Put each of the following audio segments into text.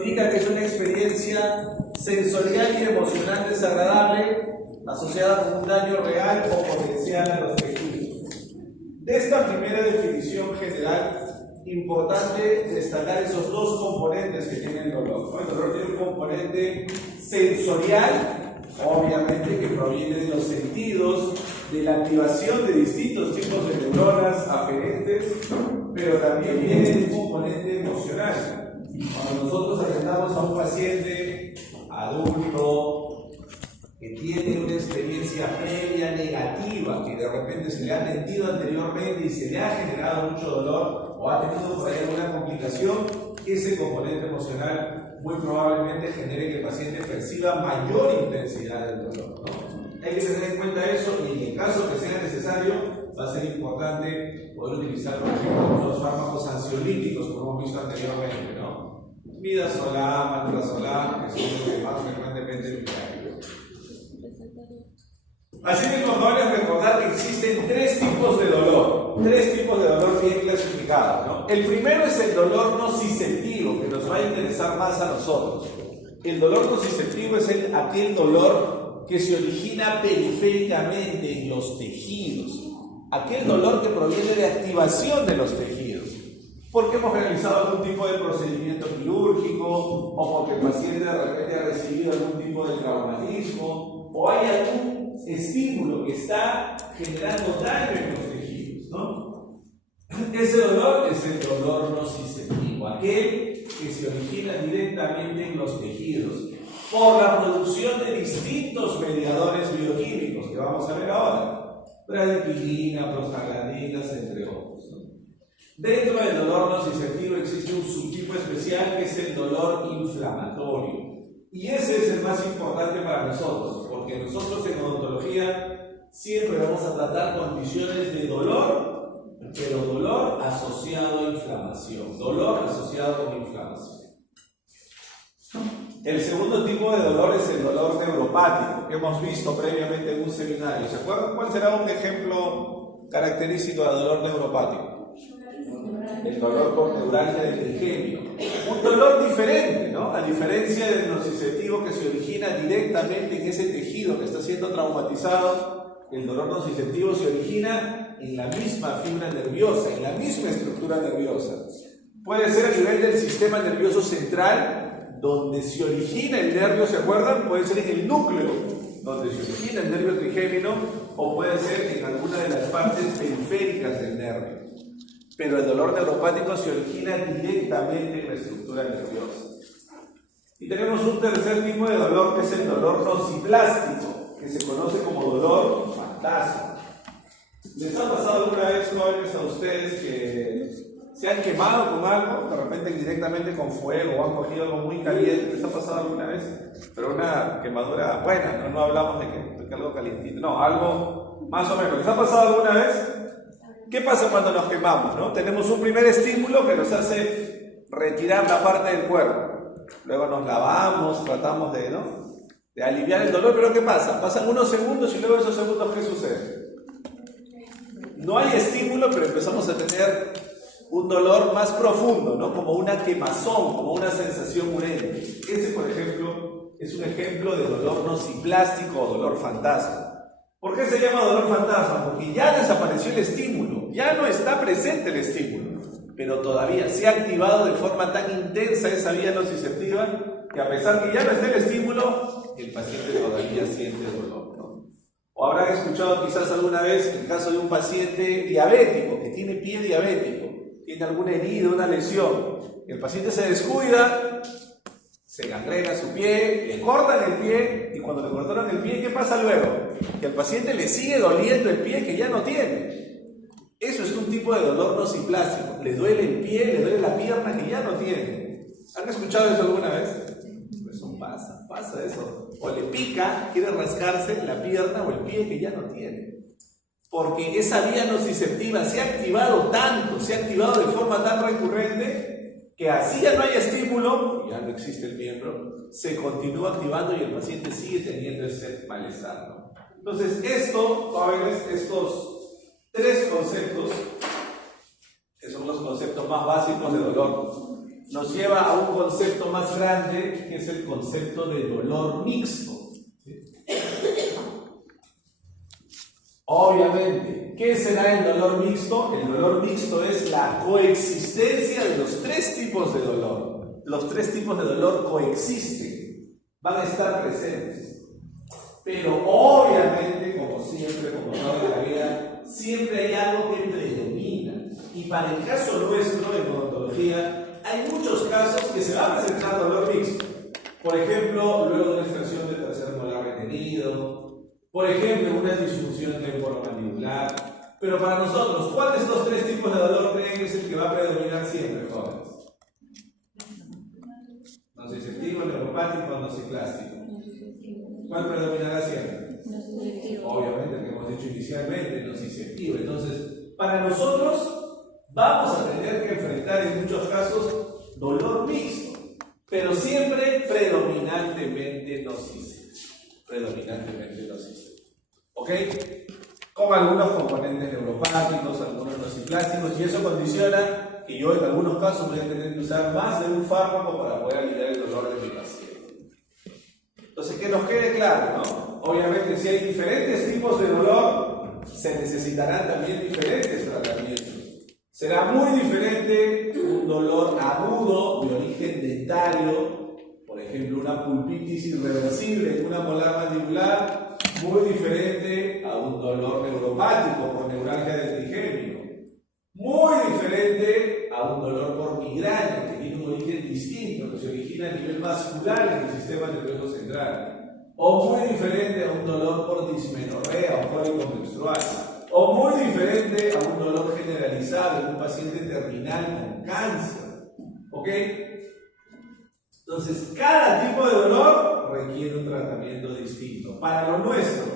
Indica que es una experiencia sensorial y emocional desagradable asociada con un daño real o potencial a los tejidos. De esta primera definición general, importante destacar esos dos componentes que tiene el dolor. El dolor tiene un componente sensorial, obviamente que proviene de los sentidos, de la activación de distintos tipos de neuronas aferentes, pero también viene de un componente emocional. Cuando nosotros atendamos a un paciente adulto que tiene una experiencia previa negativa, que de repente se le ha atendido anteriormente y se le ha generado mucho dolor o ha tenido por ahí alguna complicación, ese componente emocional muy probablemente genere que el paciente perciba mayor intensidad del dolor, ¿no? Hay que tener en cuenta eso y en el caso que sea necesario va a ser importante poder utilizar, por ejemplo, los fármacos ansiolíticos como hemos visto anteriormente, ¿no? Midazolam, Alprazolam, que son los que más frecuentemente empleamos. Así mismo, vale recordar que existen tres tipos de dolor bien clasificados, ¿no? El primero es el dolor nociceptivo, que nos va a interesar más a nosotros. El dolor nociceptivo es aquel dolor que se origina periféricamente en los tejidos, aquel dolor que proviene de activación de los tejidos, porque hemos realizado algún tipo de procedimiento quirúrgico, o porque el paciente de repente ha recibido algún tipo de traumatismo, o hay algún estímulo que está generando daño en los tejidos, ¿no? Ese dolor es el dolor nociceptivo, aquel que se origina directamente en los tejidos, por la producción de distintos mediadores bioquímicos que vamos a ver ahora, bradipilina, prostaglandinas, entre otros, ¿no? Dentro del dolor nociceptivo existe un subtipo especial que es el dolor inflamatorio, y ese es el más importante para nosotros, porque nosotros en odontología siempre vamos a tratar condiciones de dolor, pero dolor asociado a inflamación, dolor asociado con inflamación. El segundo tipo de dolor es el dolor neuropático, que hemos visto previamente en un seminario. ¿Se acuerdan cuál será un ejemplo característico de dolor neuropático? El dolor con neuralgia del trigemio. Un dolor diferente, ¿no? A diferencia del nociceptivo que se origina directamente en ese tejido que está siendo traumatizado, el dolor nociceptivo se origina en la misma fibra nerviosa, en la misma estructura nerviosa. Puede ser a nivel del sistema nervioso central, donde se origina el nervio, ¿se acuerdan? Puede ser en el núcleo, donde se origina el nervio trigémino, o puede ser en alguna de las partes periféricas del nervio. Pero el dolor neuropático se origina directamente en la estructura nerviosa. Y tenemos un tercer tipo de dolor, que es el dolor nociplástico, que se conoce como dolor fantasma. ¿Les ha pasado alguna vez, jóvenes, a ustedes que se han quemado con algo, de repente directamente con fuego, o han cogido algo muy caliente? ¿Les ha pasado alguna vez? Pero una quemadura buena, no hablamos de que algo calientito, no, algo más o menos. ¿Les ha pasado alguna vez? ¿Qué pasa cuando nos quemamos, no? Tenemos un primer estímulo que nos hace retirar la parte del cuerpo. Luego nos lavamos, tratamos de aliviar el dolor, pero ¿qué pasa? Pasan unos segundos y luego de esos segundos, ¿qué sucede? No hay estímulo, pero empezamos a tener un dolor más profundo, ¿no? Como una quemazón, como una sensación urente. Ese, por ejemplo, es un ejemplo de dolor nociplástico o dolor fantasma. ¿Por qué se llama dolor fantasma? Porque ya desapareció el estímulo, ya no está presente el estímulo, pero todavía se ha activado de forma tan intensa esa vía nociceptiva que a pesar que ya no está el estímulo, el paciente todavía siente dolor, ¿no? O habrán escuchado quizás alguna vez el caso de un paciente diabético, que tiene pie diabético, tiene alguna herida, una lesión, el paciente se descuida, se gangrena su pie, le cortan el pie, y cuando le cortaron el pie, ¿qué pasa luego? Que al paciente le sigue doliendo el pie que ya no tiene. Eso es un tipo de dolor nociplástico. Le duele el pie, le duele la pierna que ya no tiene. ¿Han escuchado eso alguna vez? Eso pasa eso. O le pica, quiere rascarse la pierna o el pie que ya no tiene. Porque esa vía nociceptiva se ha activado tanto, se ha activado de forma tan recurrente, que así ya no hay estímulo, ya no existe el miembro, se continúa activando y el paciente sigue teniendo ese malestar, ¿no? Entonces, estos tres conceptos, que son los conceptos más básicos de dolor, nos lleva a un concepto más grande, que es el concepto de dolor mixto. Obviamente, ¿qué será el dolor mixto? El dolor mixto es la coexistencia de los tres tipos de dolor. Los tres tipos de dolor coexisten, van a estar presentes. Pero obviamente, como siempre, como toda la vida, siempre hay algo que predomina. Y para el caso nuestro, en odontología, hay muchos casos que se va a presentar dolor mixto. Por ejemplo, luego de una extracción del tercer molar retenido. Por ejemplo, una disfunción temporomandibular. Pero para nosotros, ¿cuál de estos tres tipos de dolor creen que es el que va a predominar siempre, jóvenes? Nociceptivo, neuropático o nociplástico. ¿Cuál predominará siempre? Obviamente, el que hemos dicho inicialmente, nociceptivo. Entonces, para nosotros, vamos a tener que enfrentar en muchos casos dolor mixto, pero siempre predominantemente nociceptivo. ¿Ok? Con algunos componentes neuropáticos, algunos nociplásticos, y eso condiciona que yo en algunos casos voy a tener que usar más de un fármaco para poder aliviar el dolor de mi paciente. Entonces, que nos quede claro, ¿no? Obviamente, si hay diferentes tipos de dolor, se necesitarán también diferentes tratamientos. Será muy diferente un dolor agudo de origen dentario, por ejemplo, una pulpitis irreversible en una molar mandibular, muy diferente a un dolor neuropático por neuralgia del trigémino, muy diferente a un dolor por migraña, que tiene un origen distinto, que se origina a nivel vascular en el sistema nervioso central, o muy diferente a un dolor por dismenorrea o cólico menstrual, o muy diferente a un dolor generalizado en un paciente terminal con cáncer. ¿Ok? Entonces, cada tipo de dolor requiere un tratamiento distinto. Para lo nuestro,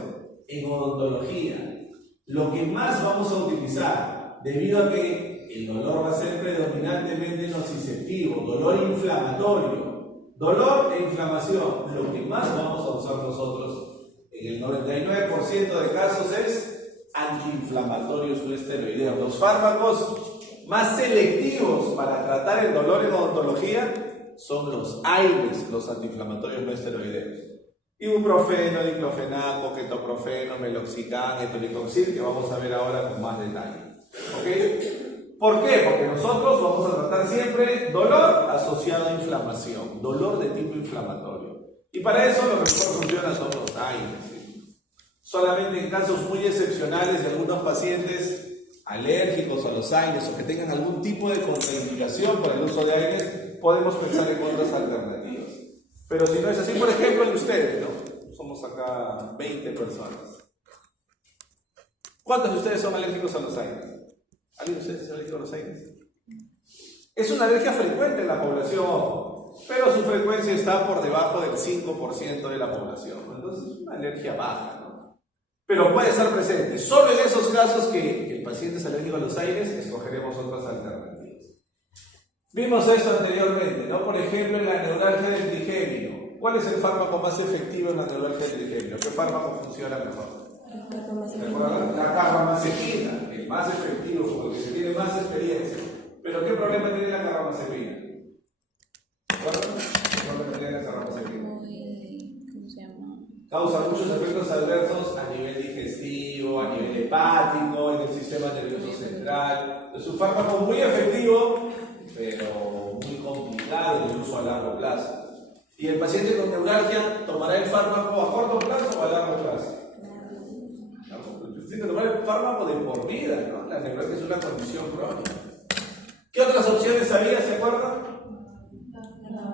en odontología, lo que más vamos a utilizar, debido a que el dolor va a ser predominantemente nociceptivo, dolor inflamatorio, dolor e inflamación, lo que más vamos a usar nosotros en el 99% de casos es antiinflamatorios no esteroideos. Los fármacos más selectivos para tratar el dolor en odontología son los AINES, los antiinflamatorios no esteroideos. Ibuprofeno, diclofenaco, ketoprofeno, meloxicam, etolicoxib, que vamos a ver ahora con más detalle. ¿Ok? ¿Por qué? Porque nosotros vamos a tratar siempre dolor asociado a inflamación, dolor de tipo inflamatorio. Y para eso lo que mejor funciona son los AINES. Solamente en casos muy excepcionales de algunos pacientes alérgicos a los AINES o que tengan algún tipo de contraindicación por el uso de AINES, podemos pensar en otras alternativas. Pero si no es así, por ejemplo, en ustedes, ¿no? Somos acá 20 personas. ¿Cuántos de ustedes son alérgicos a los AINES? ¿Alguien de ustedes es alérgico a los AINES? Es una alergia frecuente en la población, pero su frecuencia está por debajo del 5% de la población. Entonces es una alergia baja, ¿no? Pero puede estar presente. Solo en esos casos que el paciente es alérgico a los AINES, escogeremos otras alternativas. Vimos eso anteriormente, ¿no? Por ejemplo, en la neuralgia del trigémino. ¿Cuál es el fármaco más efectivo en la neuralgia del trigémino? ¿Qué fármaco funciona mejor? La carbamazepina, el más efectivo, porque se tiene más experiencia. ¿Pero qué problema tiene la carbamazepina? ¿Qué problema tiene la carbamazepina? ¿Cómo se llama? Causa muchos efectos adversos a nivel digestivo, a nivel hepático, en el sistema nervioso central. Es un fármaco muy efectivo, pero muy complicado de uso a largo plazo. ¿Y el paciente con neuralgia tomará el fármaco a corto plazo o a largo plazo? Tiene que tomar el fármaco de por vida, ¿no? La neuralgia es una condición crónica. ¿Qué otras opciones había, se acuerdan?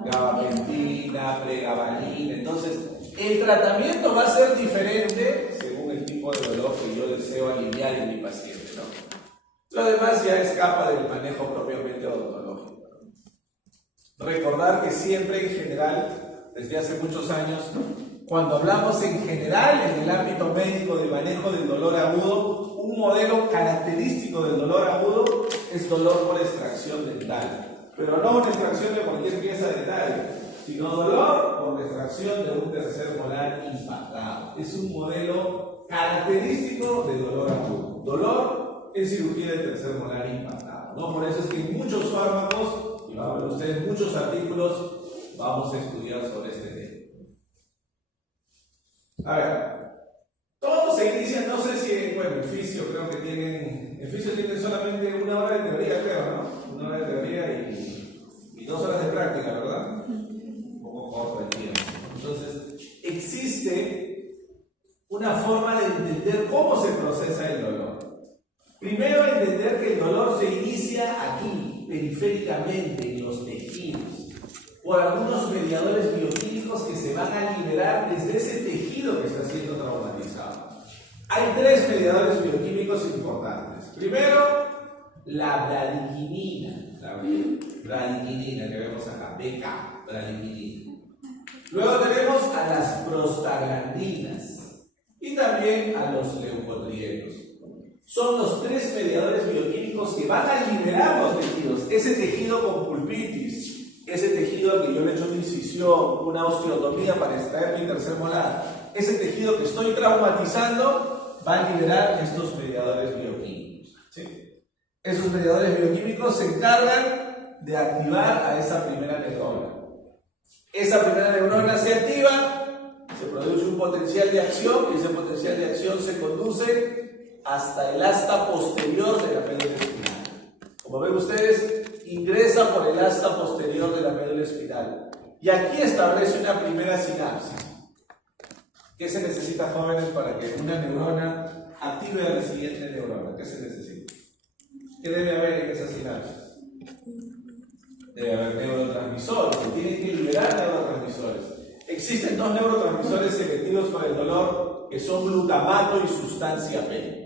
Gabapentina, pregabalina. Entonces, el tratamiento va a ser diferente según el tipo de dolor que yo deseo aliviar en mi paciente, ¿no? Lo demás ya escapa del manejo propiamente odontológico. Recordar que siempre en general, desde hace muchos años, cuando hablamos en general en el ámbito médico de manejo del dolor agudo, un modelo característico del dolor agudo es dolor por extracción dental. Pero no una extracción de cualquier pieza dental, sino dolor por la extracción de un tercer molar impactado. Es un modelo característico de dolor agudo. Dolor en cirugía de tercer molar impactado, ¿no? Por eso es que muchos fármacos y van a ver ustedes muchos artículos, vamos a estudiar sobre este tema. A ver, todo se inicia, no sé si, bueno, en fisio creo que en fisio tienen solamente 1 hora de teoría, creo, ¿no? 1 hora de teoría y 2 horas de práctica, ¿verdad? Un poco corto el tiempo. Entonces, existe una forma de entender cómo se procesa el dolor. Primero, entender que el dolor se inicia aquí, periféricamente, en los tejidos, por algunos mediadores bioquímicos que se van a liberar desde ese tejido que está siendo traumatizado. Hay 3 mediadores bioquímicos importantes. Primero, la bradiquinina, que vemos acá, BK, bradiquinina. Luego tenemos a las prostaglandinas y también a los leucotrienos. Son los 3 mediadores bioquímicos que van a liberar los tejidos. Ese tejido con pulpitis, ese tejido al que yo le he hecho una incisión, una osteotomía para extraer mi tercer molar, ese tejido que estoy traumatizando, va a liberar estos mediadores bioquímicos. ¿Sí? Esos mediadores bioquímicos se encargan de activar a esa primera neurona. Esa primera neurona se activa, se produce un potencial de acción y ese potencial de acción se conduce hasta el asta posterior de la médula espinal. Como ven ustedes, ingresa por el asta posterior de la médula espinal. Y aquí establece una primera sinapsis. ¿Qué se necesita, jóvenes, para que una neurona active a la siguiente neurona? ¿Qué se necesita? ¿Qué debe haber en esa sinapsis? Debe haber neurotransmisores, que tienen que liberar neurotransmisores. Existen 2 neurotransmisores selectivos para el dolor, que son glutamato y sustancia P.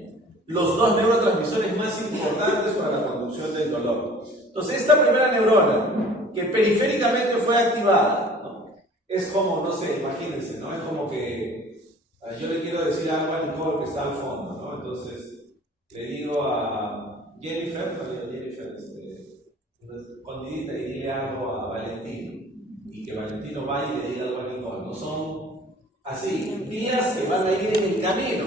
Los 2 neurotransmisores más importantes para la conducción del dolor. Entonces, esta primera neurona, que periféricamente fue activada, ¿no? Es como, no sé, imagínense, ¿no? Es como que yo le quiero decir algo a Nicole que está al fondo, ¿no? Entonces, le digo a Jennifer, escondidita, y dile algo a Valentino, y que Valentino vaya y le diga algo a Nicole. No son así, vías que van a ir en el camino.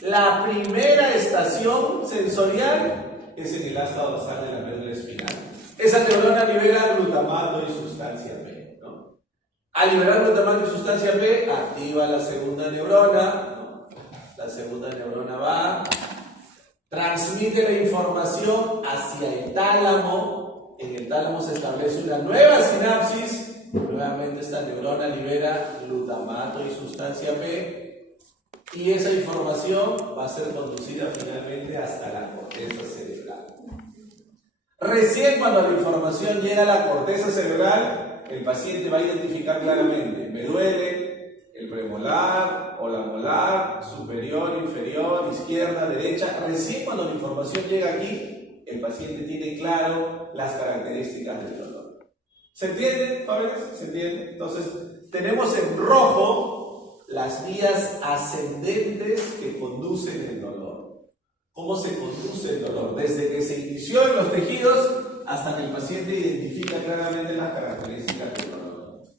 La primera estación sensorial es en el asta dorsal de la médula espinal. Esa neurona libera glutamato y sustancia P, ¿no? Al liberar glutamato y sustancia P, activa la segunda neurona, ¿no? La segunda neurona va, transmite la información hacia el tálamo. En el tálamo se establece una nueva sinapsis. Nuevamente esta neurona libera glutamato y sustancia P. Y esa información va a ser conducida finalmente hasta la corteza cerebral. Recién cuando la información llega a la corteza cerebral, el paciente va a identificar claramente: me duele el premolar o la molar, superior, inferior, izquierda, derecha. Recién cuando la información llega aquí, el paciente tiene claro las características del dolor. ¿Se entiende, jóvenes? ¿Se entiende? Entonces, tenemos en rojo las vías ascendentes que conducen el dolor. ¿Cómo se conduce el dolor? Desde que se inició en los tejidos hasta que el paciente identifica claramente las características del dolor.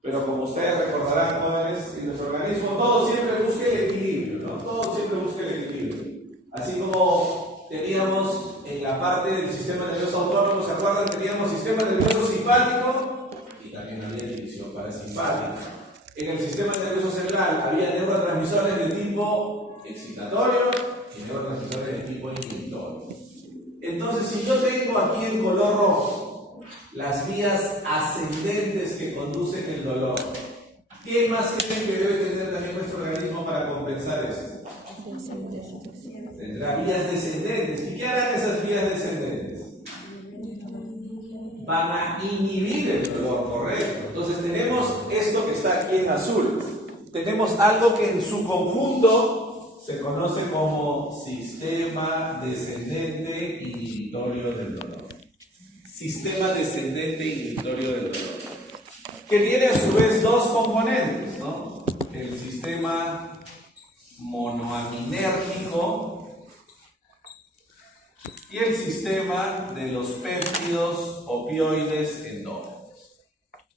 Pero como ustedes recordarán, jóvenes, en nuestro organismo todo siempre busca el equilibrio, ¿no? Todo siempre busca el equilibrio. Así como teníamos en la parte del sistema nervioso autónomo, ¿se acuerdan? Teníamos sistema nervioso simpático y también había división parasimpática. En el sistema nervioso central había neurotransmisores de tipo excitatorio y neurotransmisores de tipo inhibitorio. Entonces, si yo tengo aquí en color rojo las vías ascendentes que conducen el dolor, ¿qué más creen que debe tener también nuestro organismo para compensar esto? Tendrá vías descendentes. ¿Y qué harán esas vías descendentes? Van a inhibir el dolor, correcto. Entonces tenemos esto que está aquí en azul. Tenemos algo que en su conjunto se conoce como sistema descendente inhibitorio del dolor. Sistema descendente inhibitorio del dolor. Que tiene a su vez 2 componentes, ¿no? El sistema monoaminérgico y el sistema de los péptidos opioides endógenos.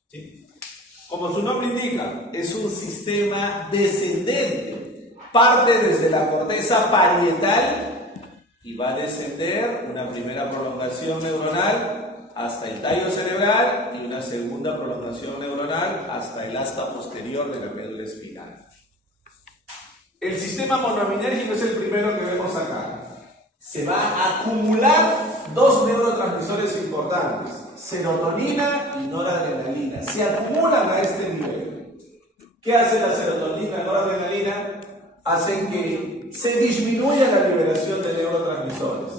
¿Sí? Como su nombre indica, es un sistema descendente. Parte desde la corteza parietal y va a descender una primera prolongación neuronal hasta el tallo cerebral y una segunda prolongación neuronal hasta el asta posterior de la médula espinal. El sistema monoaminérgico es el primero que vemos acá. Se va a acumular dos neurotransmisores importantes, serotonina y noradrenalina. Se acumulan a este nivel. ¿Qué hace la serotonina y noradrenalina? Hacen que se disminuya la liberación de neurotransmisores.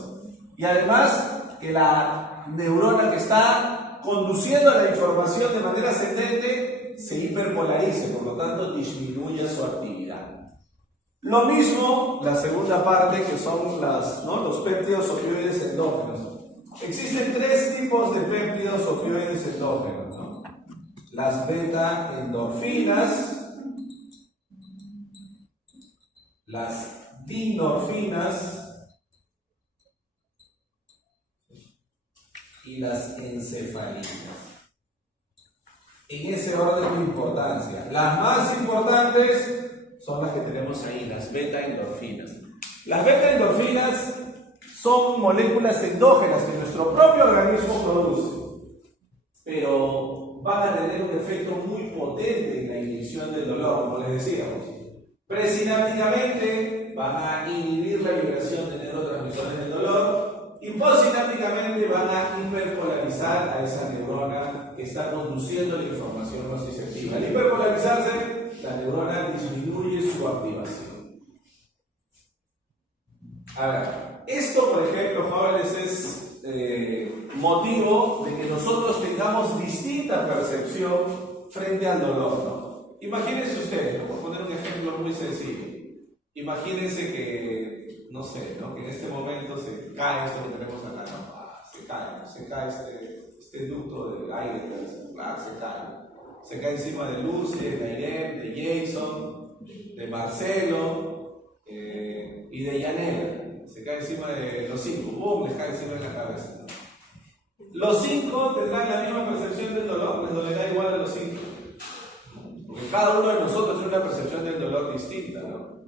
Y además que la neurona que está conduciendo la información de manera ascendente se hiperpolarice, por lo tanto disminuya su actividad. Lo mismo la segunda parte, que son los péptidos opioides endógenos. Existen tres tipos de péptidos opioides endógenos, ¿no? Las beta endorfinas, las dinorfinas y las encefalinas. En ese orden de importancia. Las más importantes son las que tenemos ahí, las beta-endorfinas. Las beta-endorfinas son moléculas endógenas que nuestro propio organismo produce, pero van a tener un efecto muy potente en la inhibición del dolor, como les decíamos. Presinápticamente van a inhibir la liberación de neurotransmisores del dolor y postsinápticamente van a hiperpolarizar a esa neurona que está conduciendo la información nociceptiva. Al hiperpolarizarse, la neurona disminuye su activación. A ver, esto por ejemplo, jóvenes, es motivo de que nosotros tengamos distinta percepción frente al dolor, ¿no? Imagínense ustedes, ¿no? Por poner un ejemplo muy sencillo. Imagínense que, no sé, ¿no? Que en este momento se cae esto que tenemos acá, ¿no? Se cae este ducto del aire, se cae. Se cae encima de Lucy, de Nairem, de Jason, de Marcelo y de Yanela. Se cae encima de los cinco. ¡Bum! Les cae encima de la cabeza. Los cinco tendrán la misma percepción del dolor. Les dolerá igual a los cinco. Porque cada uno de nosotros tiene una percepción del dolor distinta, ¿no?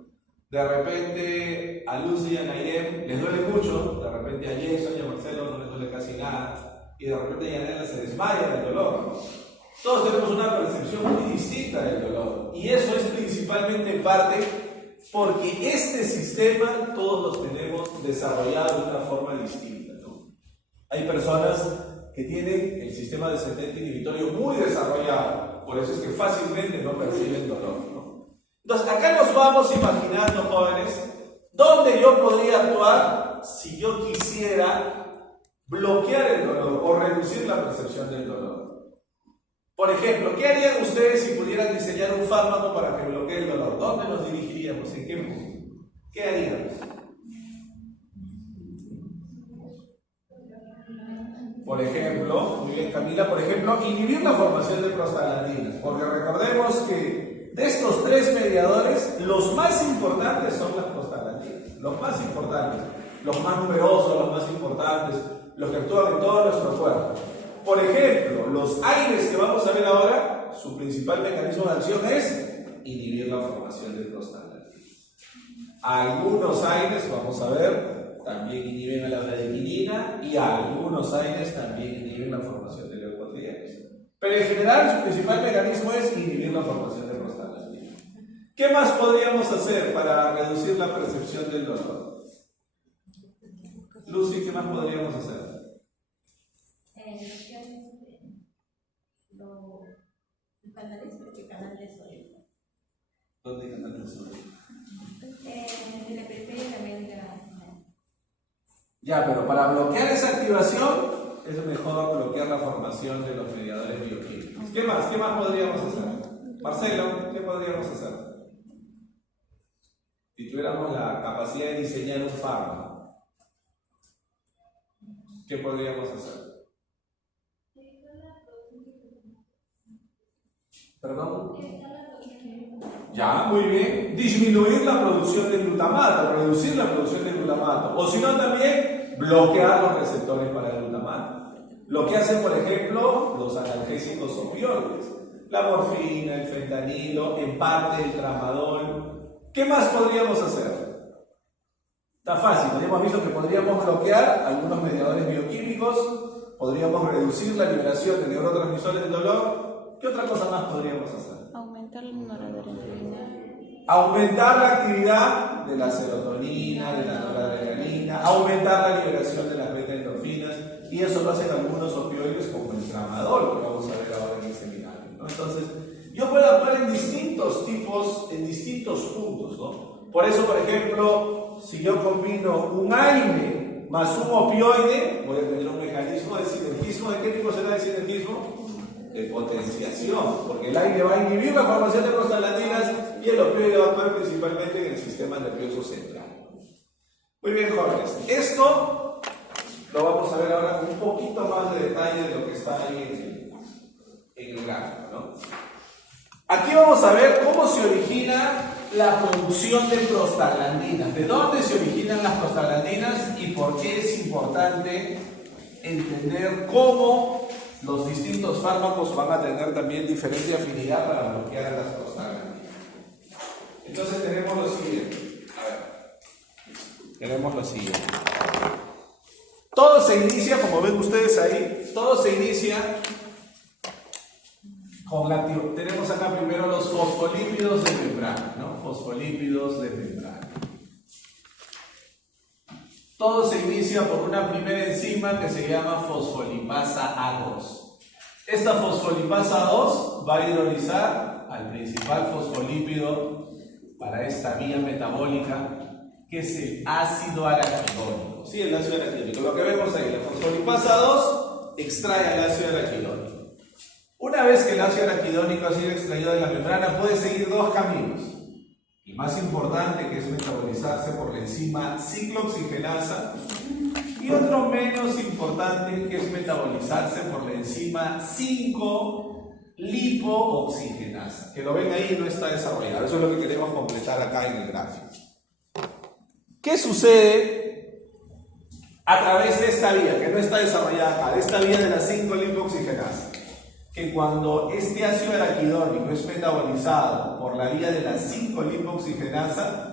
De repente a Lucy y a Nairem les duele mucho. De repente a Jason y a Marcelo no les duele casi nada. Y de repente Yanela se desmaya del dolor, ¿no? Todos tenemos una percepción muy distinta del dolor y eso es principalmente en parte porque este sistema todos los tenemos desarrollado de una forma distinta, ¿no? Hay personas que tienen el sistema descendente inhibitorio muy desarrollado, por eso es que fácilmente no perciben dolor, ¿no? Entonces acá nos vamos imaginando, jóvenes, dónde yo podría actuar si yo quisiera bloquear el dolor o reducir la percepción del dolor. Por ejemplo, ¿qué harían ustedes si pudieran diseñar un fármaco para que bloquee el dolor? ¿Dónde nos dirigiríamos? ¿En qué punto? ¿Qué haríamos? Por ejemplo, muy bien Camila, por ejemplo, inhibir la formación de prostaglandinas. Porque recordemos que de estos tres mediadores, los más importantes son las prostaglandinas. Los más importantes, los más numerosos, los más importantes, los que actúan en todo nuestro cuerpo. Por ejemplo, los AINES que vamos a ver ahora, su principal mecanismo de acción es inhibir la formación de prostaglandinas. Algunos AINES, vamos a ver, también inhiben a la bradykinin y algunos AINES también inhiben la formación de leucotrienos. Pero en general, su principal mecanismo es inhibir la formación de prostaglandinas. ¿Qué más podríamos hacer para reducir la percepción del dolor? Lucy, ¿qué más podríamos hacer? Los canales, porque canal de sodio. ¿Dónde hay canal de sodio? En la periferia y la médula. Ya, pero para bloquear esa activación es mejor bloquear la formación de los mediadores bioquímicos. ¿Qué más? ¿Qué más podríamos hacer? Marcelo, ¿qué podríamos hacer? Si tuviéramos la capacidad de diseñar un fármaco, ¿qué podríamos hacer? ¿Perdón? Ya, muy bien. Disminuir la producción de glutamato, reducir la producción de glutamato. O si no, también bloquear los receptores para el glutamato. Lo que hacen, por ejemplo, los analgésicos opioides. La morfina, el fentanilo, en parte el tramadol. ¿Qué más podríamos hacer? Está fácil. Hemos visto que podríamos bloquear algunos mediadores bioquímicos podríamos reducir la liberación de neurotransmisores del dolor. ¿Qué otra cosa más podríamos hacer? Aumentar la noradrenalina. Aumentar la actividad de la serotonina, de la noradrenalina, aumentar la liberación de las beta-endorfinas, y eso lo hacen algunos opioides como el tramadol, que vamos a ver ahora en el seminario, ¿no? Entonces, yo puedo actuar en distintos tipos, en distintos puntos, ¿no? Por eso, por ejemplo, si yo combino un aire más un opioide, voy a tener un mecanismo de sinergismo. ¿De qué tipo será el sinergismo? De potenciación, porque el aire va a inhibir la formación de prostaglandinas y el opioide va a actuar principalmente en el sistema nervioso central. Muy bien, jóvenes, esto lo vamos a ver ahora con un poquito más de detalle de lo que está ahí en el gráfico, ¿no? Aquí vamos a ver cómo se origina la producción de prostaglandinas, de dónde se originan las prostaglandinas y por qué es importante entender cómo los distintos fármacos van a tener también diferente afinidad para bloquear a las prostaglandinas. Entonces tenemos lo siguiente. Tenemos lo siguiente. Todo se inicia, como ven ustedes ahí, todo se inicia con la actividad. Tenemos acá primero los fosfolípidos de membrana, ¿no? Fosfolípidos de membrana. Todo se inicia por una primera enzima que se llama fosfolipasa A2. Esta fosfolipasa A2 va a hidrolizar al principal fosfolípido para esta vía metabólica, que es el ácido araquidónico. Sí, el ácido araquidónico. Lo que vemos ahí, la fosfolipasa A2 extrae el ácido araquidónico. Una vez que el ácido araquidónico ha sido extraído de la membrana, puede seguir dos caminos. El más importante, que es metabolizarse por la enzima ciclooxigenasa, y otro menos importante, que es metabolizarse por la enzima 5-lipooxigenasa, que lo ven ahí, no está desarrollado. Eso es lo que queremos completar acá en el gráfico. ¿Qué sucede a través de esta vía, que no está desarrollada acá, de esta vía de la 5-lipooxigenasa? Que cuando este ácido araquidónico es metabolizado por la vía de la 5-lipooxigenasa,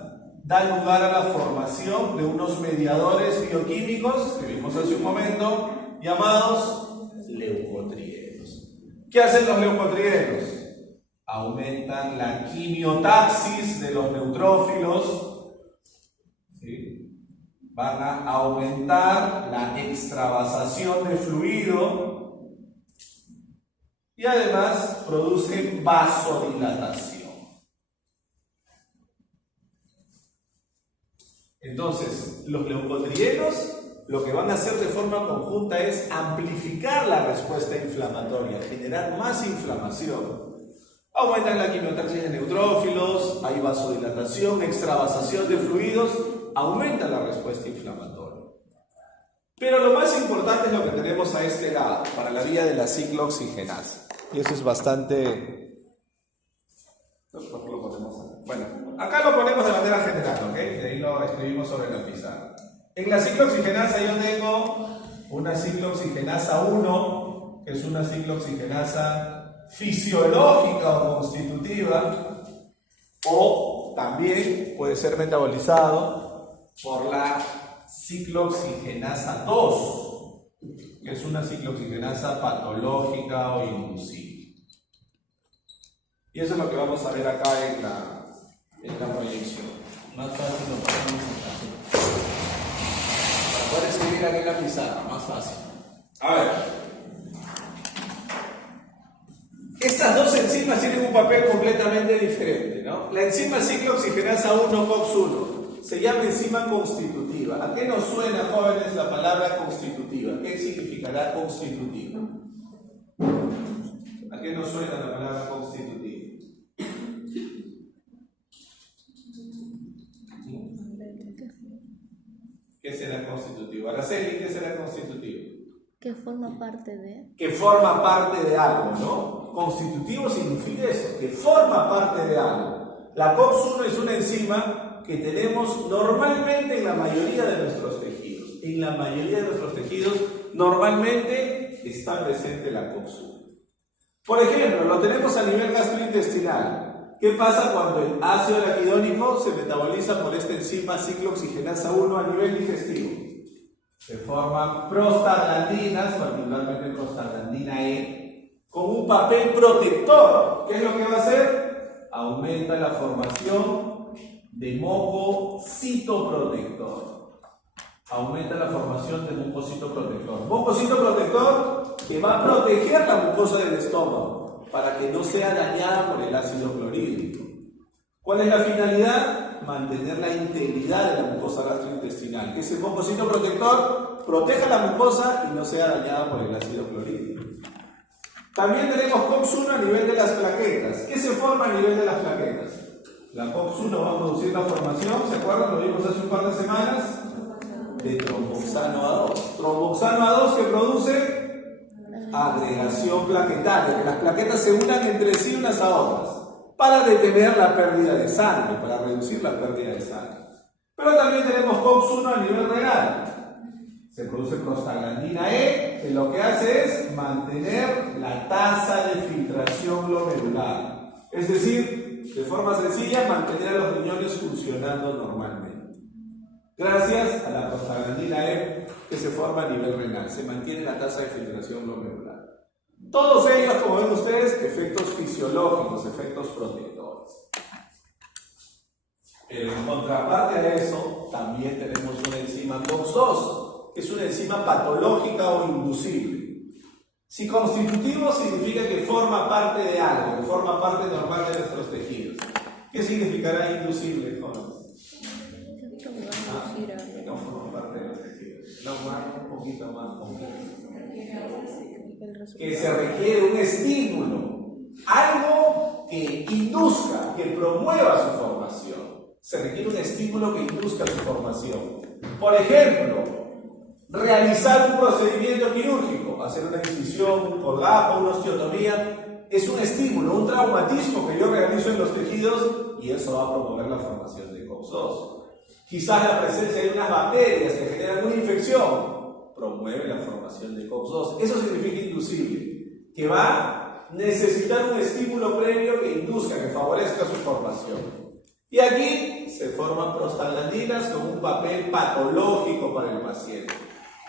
da lugar a la formación de unos mediadores bioquímicos que vimos hace un momento, llamados leucotrienos. ¿Qué hacen los leucotrienos? Aumentan la quimiotaxis de los neutrófilos, ¿sí? Van a aumentar la extravasación de fluido y además producen vasodilatación. Entonces, los leucotrienos lo que van a hacer de forma conjunta es amplificar la respuesta inflamatoria, generar más inflamación. Aumentan la quimiotaxis de neutrófilos, hay vasodilatación, extravasación de fluidos, aumenta la respuesta inflamatoria. Pero lo más importante es lo que tenemos a este lado, para la vía de la ciclooxigenasa. Y eso es bastante... Bueno, acá lo ponemos de manera general, ¿ok? De ahí lo escribimos sobre la pizarra. En la ciclooxigenasa yo tengo una ciclooxigenasa 1, que es una ciclooxigenasa fisiológica o constitutiva, o también puede ser metabolizado por la ciclooxigenasa 2, que es una ciclooxigenasa patológica o inducida. Y eso es lo que vamos a ver acá en la proyección. Más fácil lo ponemos acá. Para poder escribir aquí en la pizarra, más fácil. A ver. Estas dos enzimas tienen un papel completamente diferente, ¿no? La enzima ciclooxigenasa 1, COX-1, se llama enzima constitutiva. ¿A qué nos suena, jóvenes, la palabra constitutiva? ¿Qué significará constitutiva? ¿A qué nos suena la palabra constitutiva? ¿Qué será constitutivo? Araceli, ¿qué será constitutivo? Que forma parte de... Que forma parte de algo, ¿no? Constitutivo significa eso, que forma parte de algo. La COX-1 es una enzima que tenemos normalmente en la mayoría de nuestros tejidos. En la mayoría de nuestros tejidos normalmente está presente la COX-1. Por ejemplo, lo tenemos a nivel gastrointestinal. ¿Qué pasa cuando el ácido araquidónico se metaboliza por esta enzima ciclooxigenasa 1 a nivel digestivo? Se forman prostaglandinas, particularmente prostaglandina E, con un papel protector. ¿Qué es lo que va a hacer? Aumenta la formación de mucocito protector. Aumenta la formación de mucocito protector. Mucocito protector que va a proteger la mucosa del estómago para que no sea dañada por el ácido clorhídrico. ¿Cuál es la finalidad? Mantener la integridad de la mucosa gastrointestinal. Que ese mucocito protector proteja la mucosa y no sea dañada por el ácido clorhídrico. También tenemos COX-1 a nivel de las plaquetas. ¿Qué se forma a nivel de las plaquetas? La COX-1 va a producir la formación, ¿se acuerdan? Lo vimos hace un par de semanas, de tromboxano A2. Tromboxano A2 que produce agregación plaquetaria, que las plaquetas se unan entre sí unas a otras, para detener la pérdida de sangre, para reducir la pérdida de sangre. Pero también tenemos COX-1 a nivel renal. Se produce prostaglandina E, que lo que hace es mantener la tasa de filtración glomerular. Es decir, de forma sencilla, mantener a los riñones funcionando normalmente. Gracias a la prostaglandina E que se forma a nivel renal, se mantiene la tasa de filtración glomerular. Todos ellos, como ven ustedes, efectos fisiológicos, efectos protectores. Pero en contraparte a eso, también tenemos una enzima COX-2, que es una enzima patológica o inducible. Si constitutivo significa que forma parte de algo, que forma parte normal de nuestros tejidos. ¿Qué significará inducible, jóvenes? No forma parte de los tejidos. Un poquito más complejo. Que se requiere un estímulo, algo que induzca, que promueva su formación. Se requiere un estímulo que induzca su formación. Por ejemplo, realizar un procedimiento quirúrgico, hacer una incisión, un colapso, una osteotomía, es un estímulo, un traumatismo que yo realizo en los tejidos y eso va a promover la formación de COX-2. Quizás la presencia de unas bacterias que generan una infección promueve la formación de COX-2. Eso significa inducible, que va a necesitar un estímulo previo que induzca, que favorezca su formación. Y aquí se forman prostaglandinas con un papel patológico para el paciente.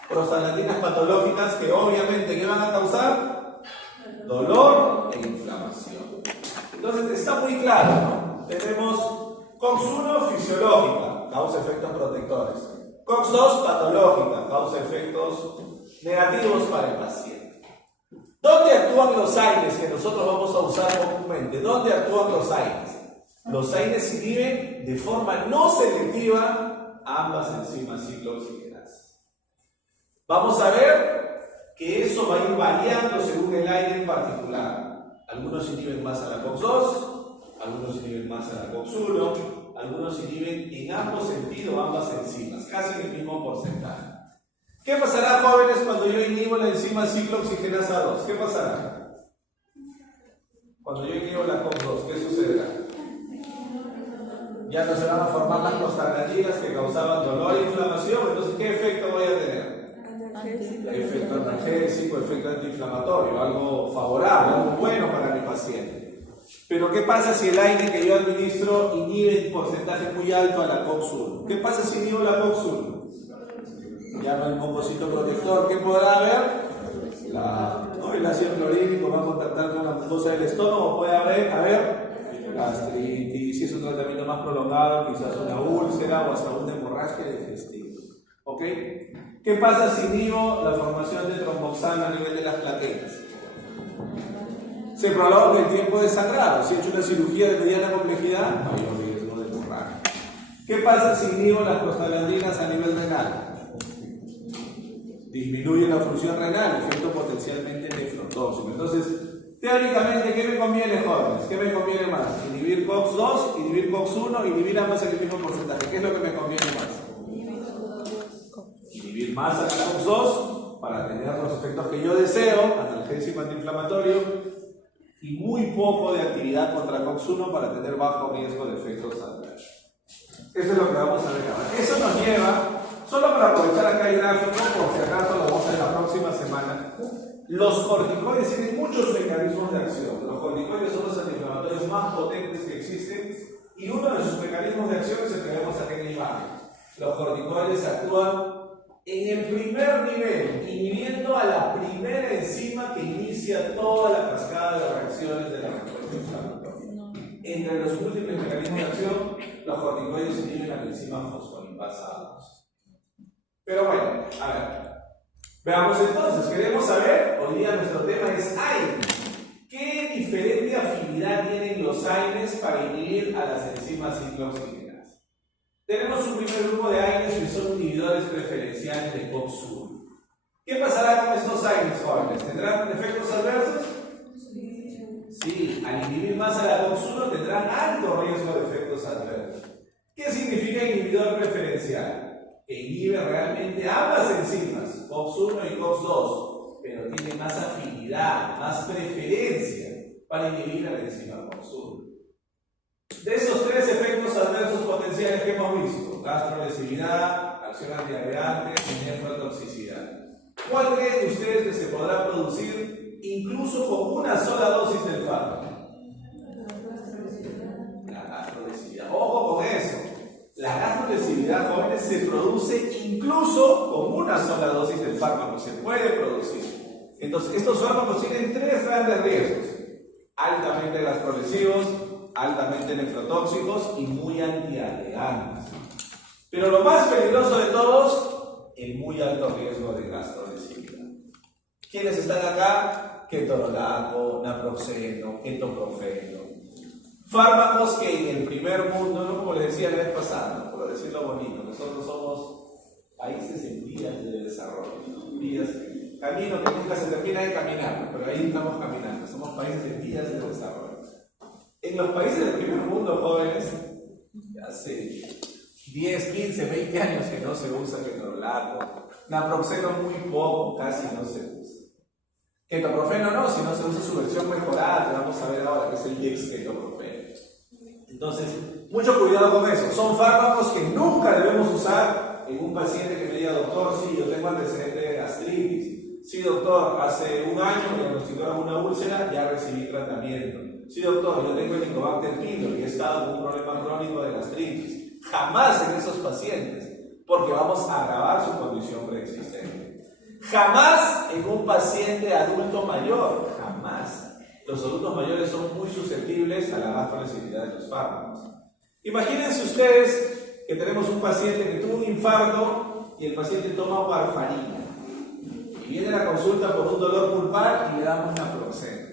Prostaglandinas patológicas que obviamente ¿qué van a causar? Dolor e inflamación. Entonces está muy claro, ¿no? Tenemos COX-1 fisiológica, causa efectos protectores. COX-2 patológica, causa efectos negativos para el paciente. ¿Dónde actúan los AINES que nosotros vamos a usar comúnmente? ¿Dónde actúan los AINES? Los AINES inhiben de forma no selectiva ambas enzimas ciclooxigenasas. Vamos a ver que eso va a ir variando según el AINE en particular. Algunos inhiben más a la COX-2, algunos inhiben más a la COX-1, algunos inhiben en ambos sentidos ambas enzimas, casi en el mismo porcentaje. ¿Qué pasará, jóvenes, cuando yo inhibo la enzima ciclooxigenasa 2? ¿Qué pasará? Cuando yo inhibo la COX-2, ¿qué sucederá? Ya no se van a formar las prostaglandinas que causaban dolor e inflamación, entonces ¿qué efecto voy a tener? Efecto analgésico, efecto antiinflamatorio, algo favorable, algo bueno para mi paciente. Pero ¿qué pasa si el AINE que yo administro inhibe en porcentaje muy alto a la COX-1? ¿Qué pasa si inhibo la COX-1? Ya no hay mucocito protector. ¿Qué podrá haber? El ácido clorhídrico va a contactar con la mucosa del estómago. Puede haber gastritis, si es un tratamiento más prolongado, quizás una úlcera o hasta una hemorragia digestiva. ¿Ok? ¿Qué pasa si inhibo la formación de tromboxano a nivel de las plaquetas? Se prolonga el tiempo de sangrado. Si he hecho una cirugía de mediana complejidad, mayor riesgo de hemorragia. ¿Qué pasa si inhibo las prostaglandinas a nivel renal? Disminuye la función renal, efecto potencialmente nefrotóxico. Entonces, teóricamente, ¿qué me conviene, jóvenes? ¿Qué me conviene más? ¿Inhibir COX-2, inhibir COX-1, inhibir ambas en el mismo porcentaje? ¿Qué es lo que me conviene más? Inhibir más a la COX-2 para tener los efectos que yo deseo, analgésico, antiinflamatorio, y muy poco de actividad contra COX-1 para tener bajo riesgo de efectos adversos. Eso es lo que vamos a ver ahora. Eso nos lleva, solo para aprovechar acá el gráfico, por si acaso lo vamos a ver la próxima semana. Los corticoides tienen muchos mecanismos de acción. Los corticoides son los antiinflamatorios más potentes que existen y uno de sus mecanismos de acción es el que vemos aquí en la imagen. Los corticoides actúan En el primer nivel, inhibiendo a la primera enzima que inicia toda la cascada de reacciones de la respuesta inflamatoria. No. Entre los múltiples mecanismos de acción, los corticoides inhiben a la enzima fosfolipasa 2. Pero bueno, a ver. Veamos entonces, queremos saber, hoy día nuestro tema es AINES. ¿Qué diferente afinidad tienen los AINES para inhibir a las enzimas ciclooxigenadas? Tenemos un primer grupo de AINES que son inhibidores preferenciales de COX-1. ¿Qué pasará con estos AINES, jóvenes? ¿Tendrán efectos adversos? Sí, al inhibir más a la COX-1 tendrán alto riesgo de efectos adversos. ¿Qué significa inhibidor preferencial? Que inhibe realmente ambas enzimas, COX-1 y COX-2, pero tiene más afinidad, más preferencia para inhibir a la enzima COX-1. De esos tres efectos adversos potenciales que hemos visto, gastrolesividad, acción antiagregante y nefrotoxicidad, ¿cuál creen ustedes que se podrá producir incluso con una sola dosis del fármaco? La gastrolesividad. Ojo con eso. La gastrolesividad, jóvenes, se produce incluso con una sola dosis del fármaco. Se puede producir. Entonces, estos fármacos tienen tres grandes riesgos: altamente gastrolesivos, altamente nefrotóxicos y muy antiagregantes. Pero lo más peligroso de todos, el muy alto riesgo de gastrolesividad. ¿Quiénes están acá? Ketorolaco, naproxeno, ketoprofeno. Fármacos que en el primer mundo, ¿no? Como les decía la vez pasada, por decirlo bonito, nosotros somos países en vías de desarrollo, camino que nunca se termina de caminar, pero ahí estamos caminando, somos países en vías de desarrollo. En los países del primer mundo, jóvenes, hace 10, 15, 20 años que no se usa ketorolaco, naproxeno muy poco, casi no se usa. Ketoprofeno no, si no se usa su versión mejorada, que vamos a ver ahora, que es el dexketoprofeno. Entonces, mucho cuidado con eso. Son fármacos que nunca debemos usar en un paciente que me diga: doctor, sí, yo tengo antecedente de gastritis. Sí, doctor, hace un año me diagnosticaron una úlcera, ya recibí tratamiento. Sí, doctor, yo tengo Helicobacter pylori y he estado con un problema crónico de gastritis. Jamás en esos pacientes, porque vamos a agravar su condición preexistente. Jamás en un paciente adulto mayor, jamás. Los adultos mayores son muy susceptibles a la gastrolesividad de los fármacos. Imagínense ustedes que tenemos un paciente que tuvo un infarto y el paciente toma warfarina. Y viene a la consulta por un dolor pulpar y le damos naproxeno.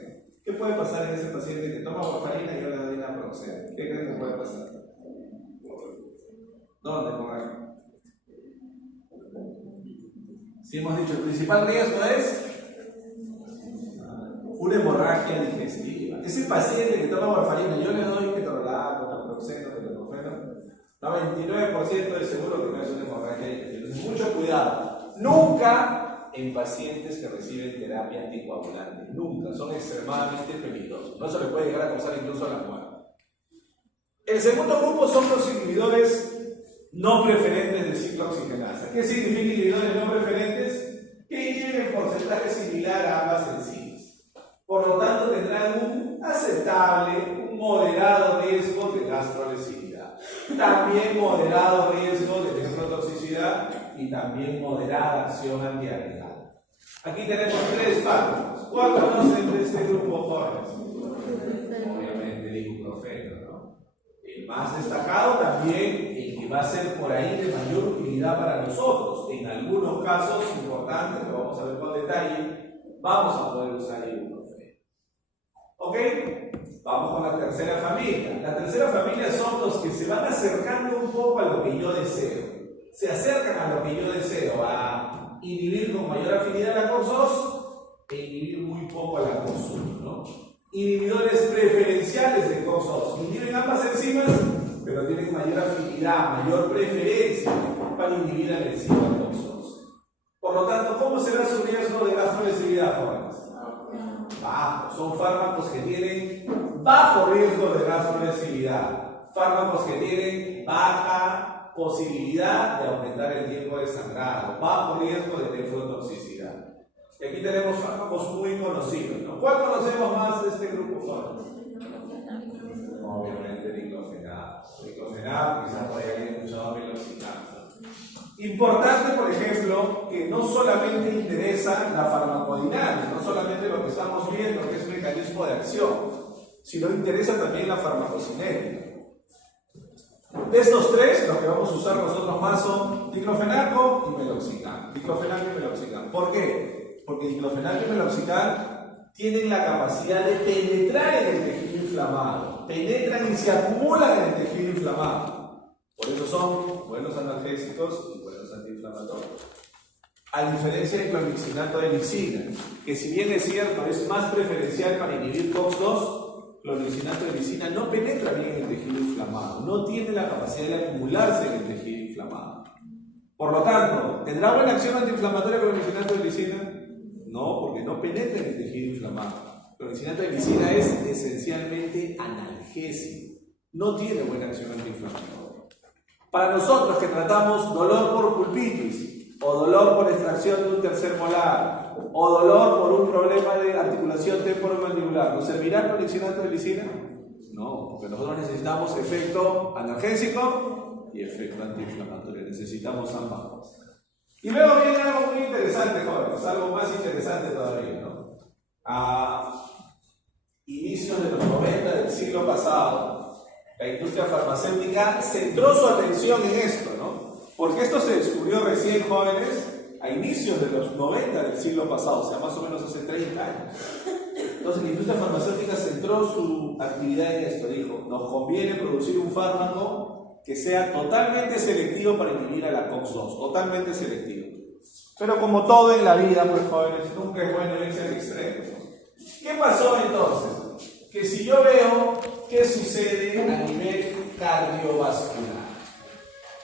¿Qué puede pasar en ese paciente que toma warfarina y yo le doy naproxeno? ¿Qué creen que puede pasar? ¿Dónde, Juan? Si hemos dicho, el principal riesgo es una hemorragia digestiva. Ese paciente que toma warfarina, yo le doy ketorolaco, naproxeno, ketoprofeno, 99% de seguro que no es una hemorragia digestiva. Entonces, mucho cuidado. Nunca en pacientes que reciben terapia anticoagulante. Nunca. Son extremadamente peligrosos. No se le puede llegar a causar incluso la muerte. El segundo grupo son los inhibidores no preferentes de ciclooxigenasa. ¿Qué significa inhibidores no preferentes? Que inhiben en porcentaje similar a ambas enzimas. Por lo tanto, tendrán un aceptable, un moderado riesgo de gastrolesividad. También moderado riesgo de nefrotoxicidad y también moderada acción antiagregada. Aquí tenemos tres fármacos. ¿Cuál conocen de este grupo, jóvenes? Obviamente el ibuprofeno, ¿no? El más destacado también, el que va a ser por ahí de mayor utilidad para nosotros. En algunos casos importantes, que vamos a ver con detalle, vamos a poder usar ibuprofeno. ¿Ok? Vamos con la tercera familia. La tercera familia son los que se van acercando un poco a lo que yo deseo. Se acercan a lo que yo deseo, a inhibir con mayor afinidad la COX-2 e inhibir muy poco a la COX-1, ¿no? Inhibidores preferenciales de COX-2. Inhiben ambas enzimas, pero tienen mayor afinidad, mayor preferencia para inhibir a la enzima COX-2. Por lo tanto, ¿cómo será su riesgo de gastrolesividad, jóvenes? Bajo. Son fármacos que tienen bajo riesgo de gastrolesividad. Fármacos que tienen baja posibilidad de aumentar el tiempo de sangrado. Bajo riesgo de nefrotoxicidad. Y aquí tenemos fármacos muy conocidos, ¿no? ¿Cuál conocemos más de este grupo, jóvenes? Obviamente diclofenac. Diclofenac, quizás por ahí hayan escuchado meloxicam. Importante, por ejemplo, que no solamente interesa la farmacodinámica, no solamente lo que estamos viendo, que es un mecanismo de acción, sino interesa también la farmacocinética. De estos tres, los que vamos a usar nosotros más son diclofenaco y meloxicam. Diclofenaco y meloxicam. ¿Por qué? Porque diclofenaco y meloxicam tienen la capacidad de penetrar en el tejido inflamado. Penetran y se acumulan en el tejido inflamado. Por eso son buenos analgésicos y buenos antiinflamatorios. A diferencia del clorixinato de lisina, que si bien es cierto es más preferencial para inhibir COX-2, clorixinato de lisina no penetra bien en el tejido inflamado, no tiene la capacidad de acumularse en el tejido inflamado. Por lo tanto, ¿tendrá buena acción antiinflamatoria clorixinato de lisina? No, porque no penetra en el tejido inflamado. Clorixinato de lisina es esencialmente analgésico, no tiene buena acción antiinflamatoria. Para nosotros que tratamos dolor por pulpitis, o dolor por extracción de un tercer molar, o dolor por un problema de articulación temporomandibular, ¿nos servirá clorixinato de lisina? No, porque nosotros necesitamos efecto analgésico y efecto antiinflamatorio, necesitamos ambas cosas. Y luego viene algo muy interesante, jóvenes, algo más interesante todavía, ¿no? A inicios de los 90 del siglo pasado, la industria farmacéutica centró su atención en esto, ¿no? Porque esto se descubrió recién, jóvenes, a inicios de los 90 del siglo pasado, o sea, más o menos hace 30 años. Entonces la industria farmacéutica centró su actividad en esto, dijo, nos conviene producir un fármaco que sea totalmente selectivo para inhibir a la COX-2, totalmente selectivo. Pero como todo en la vida, pues jóvenes, nunca es bueno irse al extremo. ¿Qué pasó entonces? Que si yo veo qué sucede a nivel cardiovascular,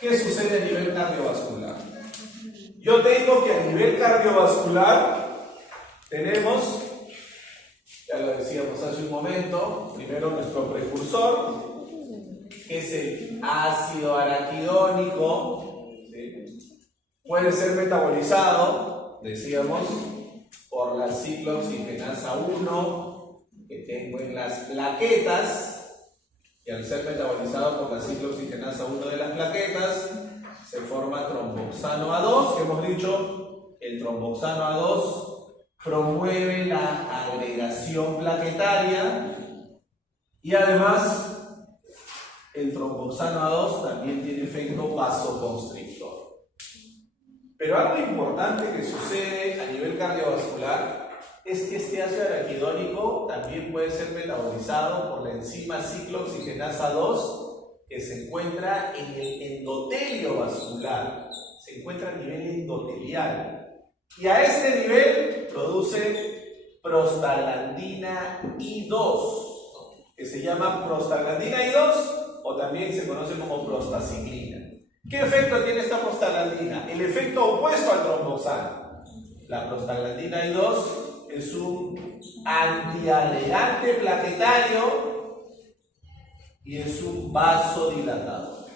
¿qué sucede a nivel cardiovascular? Yo tengo que a nivel cardiovascular tenemos, ya lo decíamos hace un momento, primero nuestro precursor, que es el ácido araquidónico, ¿sí? Puede ser metabolizado, decíamos, por la ciclooxigenasa 1 que tengo en las plaquetas, y al ser metabolizado por la ciclooxigenasa 1 de las plaquetas, se forma tromboxano A2, que hemos dicho, el tromboxano A2 promueve la agregación plaquetaria y además el tromboxano A2 también tiene efecto vasoconstrictor. Pero algo importante que sucede a nivel cardiovascular es que este ácido araquidónico también puede ser metabolizado por la enzima ciclooxigenasa 2 que se encuentra en el endotelio vascular, se encuentra a nivel endotelial. Y a este nivel produce prostaglandina I2, que se llama prostaglandina I2 o también se conoce como prostaciclina. ¿Qué efecto tiene esta prostaglandina? El efecto opuesto al tromboxano. La prostaglandina I2 es un antiagregante plaquetario y es un vasodilatador.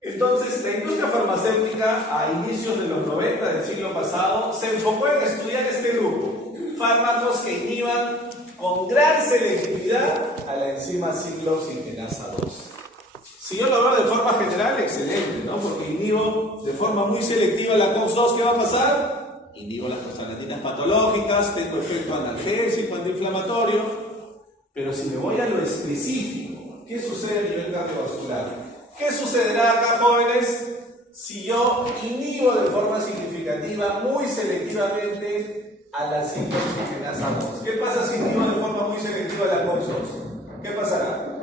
Entonces, la industria farmacéutica a inicios de los 90 del siglo pasado se enfocó en estudiar este grupo, fármacos que inhiban con gran selectividad a la enzima ciclooxigenasa 2. Si yo lo veo de forma general, excelente, ¿no? Porque inhibo de forma muy selectiva la COX-2, ¿qué va a pasar? Inhibo las prostaglandinas patológicas, tengo efecto analgésico, antiinflamatorio. Pero si me voy a lo específico, ¿qué sucede a nivel cardiovascular? ¿Qué sucederá acá, jóvenes, si yo inhibo de forma significativa, muy selectivamente a la ciclooxigenasa 2? ¿Qué pasa si inhibo de forma muy selectiva a la COX-2? ¿Qué pasará?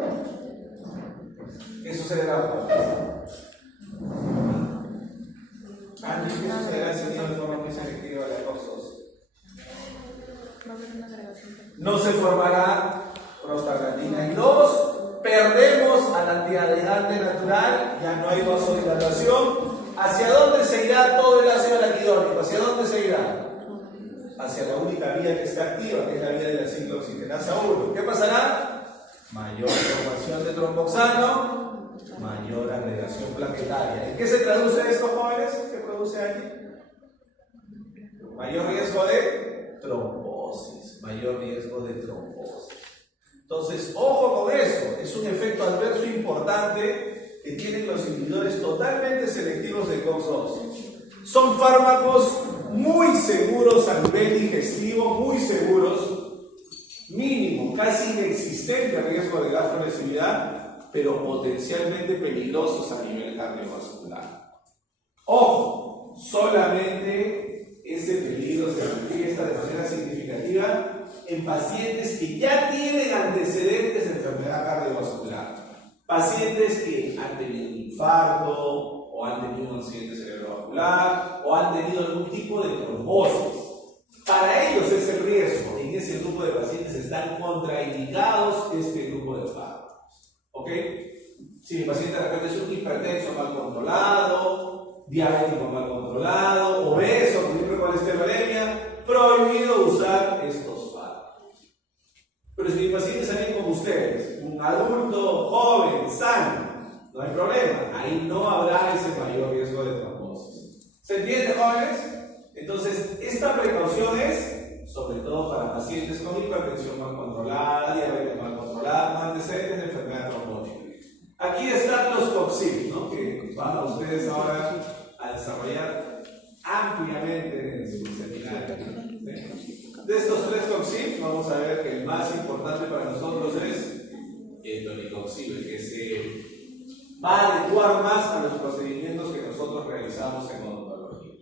¿Qué sucederá, jóvenes? ¿Qué sucederá si inhibo de forma muy selectiva a la COX-2? No se formará prostaglandina I2, perdemos al antiagregante natural, ya no hay vasodilatación. ¿Hacia dónde se irá todo el ácido araquidónico? ¿Hacia dónde se irá? Hacia la única vía que está activa, que es la vía de la ciclooxigenasa 1. ¿Qué pasará? Mayor formación de tromboxano, mayor agregación plaquetaria. ¿En qué se traduce esto, jóvenes? ¿Qué produce allí? Mayor riesgo de trombosis, mayor riesgo de trombosis. Entonces, ojo con eso, es un efecto adverso importante que tienen los inhibidores totalmente selectivos de COX-2. Son fármacos muy seguros a nivel digestivo, muy seguros, mínimo, casi inexistente riesgo de gastrolesividad, pero potencialmente peligrosos a nivel cardiovascular. Ojo, solamente ese peligro se manifiesta de manera significativa en pacientes que ya tienen antecedentes de enfermedad cardiovascular. Pacientes que han tenido un infarto, o han tenido un accidente cerebrovascular, o han tenido algún tipo de trombosis. Para ellos es el riesgo. En ese grupo de pacientes están contraindicados este grupo de fármacos. ¿Ok? Si el paciente de repente es un hipertenso mal controlado, diabético mal controlado, obeso, con hipercolesterolemia, prohibido usar estos fármacos. Pero si el paciente es alguien como ustedes, un adulto joven, sano, no hay problema, ahí no habrá ese mayor riesgo de trombosis. ¿Se entiende, jóvenes? Entonces, esta precaución es sobre todo para pacientes con hipertensión mal controlada, diabetes mal controlada, con antecedentes de enfermedad trombótica. Aquí están los COX-IB, ¿no? Que van a ustedes ahora a desarrollar ampliamente en su seminario. ¿Sí? De estos tres COX-IB, vamos a ver que el más importante para nosotros es el tonicoxib, el que se va a adecuar más a los procedimientos que nosotros realizamos en odontología.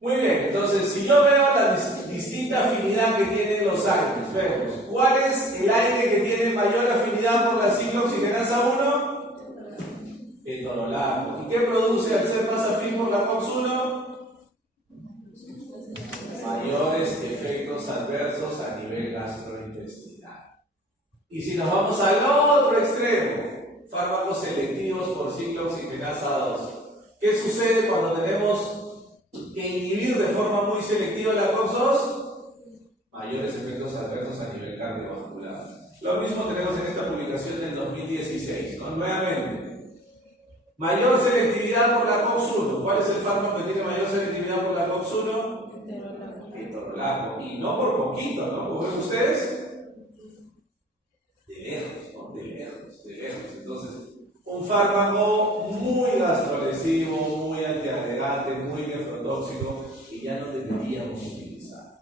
Muy bien, entonces si yo veo la distinta afinidad que tienen los aires, vemos cuál es el aire que tiene mayor afinidad por la ciclooxigenasa 1, el torolaco. ¿Y qué produce al ser más afín por la COX-1? Mayores efectos adversos a nivel gastrointestinal. Y si nos vamos al otro extremo, fármacos selectivos por ciclooxigenasa 2. ¿Qué sucede cuando tenemos que inhibir de forma muy selectiva la COX-2? Mayores efectos adversos a nivel cardiovascular. Lo mismo tenemos en esta publicación del 2016, ¿no? Nuevamente, mayor selectividad por la COX-1. ¿Cuál es el fármaco que tiene mayor selectividad por la COX-1? Ketorolaco. Y no por poquito, ¿no? ¿Cómo ven ustedes? De lejos, ¿no? De lejos, de lejos. Entonces, un fármaco muy gastrolesivo, muy antiagregante, muy nefrotóxico, y ya no deberíamos utilizar.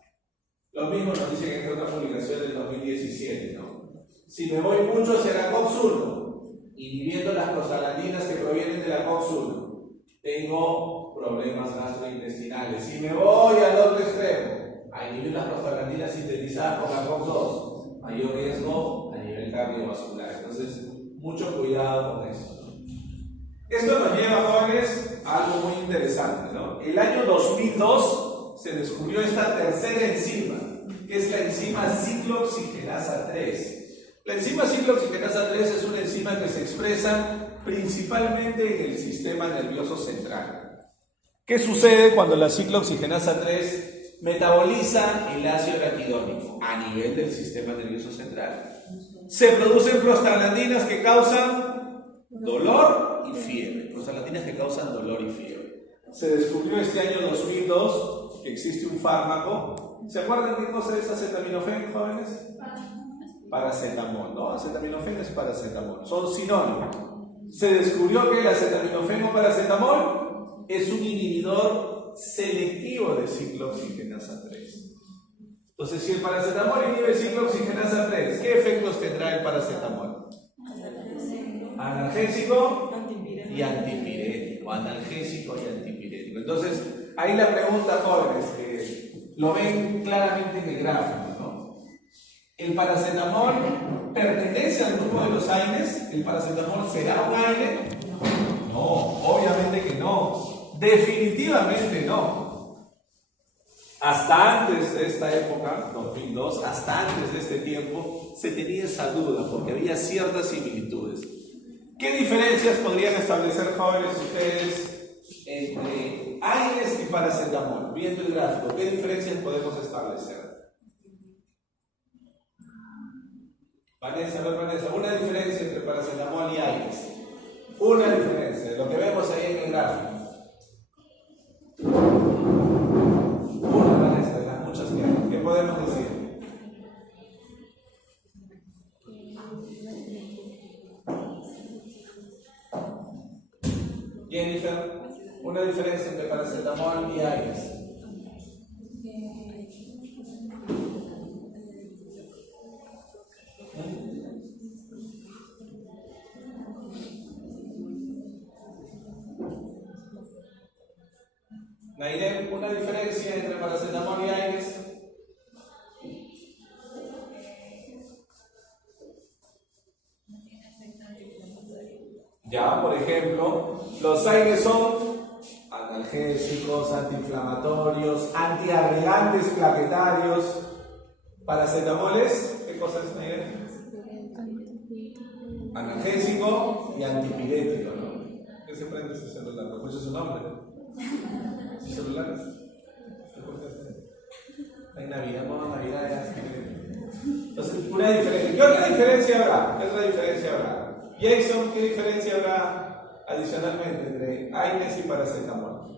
Lo mismo nos dice en esta otra publicación del 2017, ¿no? Si me voy mucho hacia la COX-1, inhibiendo las prostaglandinas que provienen de la COX-1, tengo problemas gastrointestinales. Si me voy al otro extremo, a inhibir las prostaglandinas sintetizadas por la COX-2, mayor riesgo a nivel cardiovascular. Entonces, mucho cuidado con esto, ¿no? Esto nos lleva, jóvenes, a algo muy interesante, ¿no? El año 2002 se descubrió esta tercera enzima, que es la enzima ciclooxigenasa 3. La enzima ciclooxigenasa 3 es una enzima que se expresa principalmente en el sistema nervioso central. ¿Qué sucede cuando la ciclooxigenasa 3 metaboliza el ácido araquidónico a nivel del sistema nervioso central? Se producen prostaglandinas que causan dolor y fiebre. Prostaglandinas que causan dolor y fiebre. Se descubrió este año 2002 que existe un fármaco. ¿Se acuerdan qué cosa es acetaminofén, jóvenes? Paracetamol, ¿no? Acetaminofén es paracetamol. Son sinónimos. Se descubrió que el acetaminofén o paracetamol es un inhibidor selectivo de ciclooxigenasa 3. Entonces, si el paracetamol inhibe ciclooxigenasa 3, ¿qué efectos tendrá el paracetamol? Analgésico y antipirético. Analgésico y antipirético. Entonces, ahí la pregunta, jóvenes, que lo ven claramente en el gráfico, ¿no? ¿El paracetamol pertenece al grupo de los AINES? ¿El paracetamol será un AINE? No, obviamente que no. Definitivamente no. Hasta antes de esta época, 2002, hasta antes de este tiempo, se tenía esa duda porque había ciertas similitudes. ¿Qué diferencias podrían establecer, jóvenes, ustedes entre AINES y paracetamol? Viendo el gráfico, ¿qué diferencias podemos establecer? Vanessa, una diferencia entre paracetamol y AINES. Una diferencia, lo que vemos ahí en el gráfico. ¿Qué podemos decir? Jennifer, una diferencia entre paracetamol y Aires. Nairem, una diferencia entre paracetamol y Aires. Ya, por ejemplo, los Aires son analgésicos, antiinflamatorios, antiagregantes plaquetarios. Paracetamoles, ¿qué cosa es, Nairem? Analgésico y antipirético, ¿no? ¿Qué se prende ese celular? ¿No escucha su nombre? ¿Sus celulares? Hay Navidad, modo Navidad, ya. Entonces, una diferencia. ¿Qué otra diferencia habrá? ¿Qué otra diferencia habrá? Jason, ¿qué diferencia habrá adicionalmente entre Aines y paracetamol?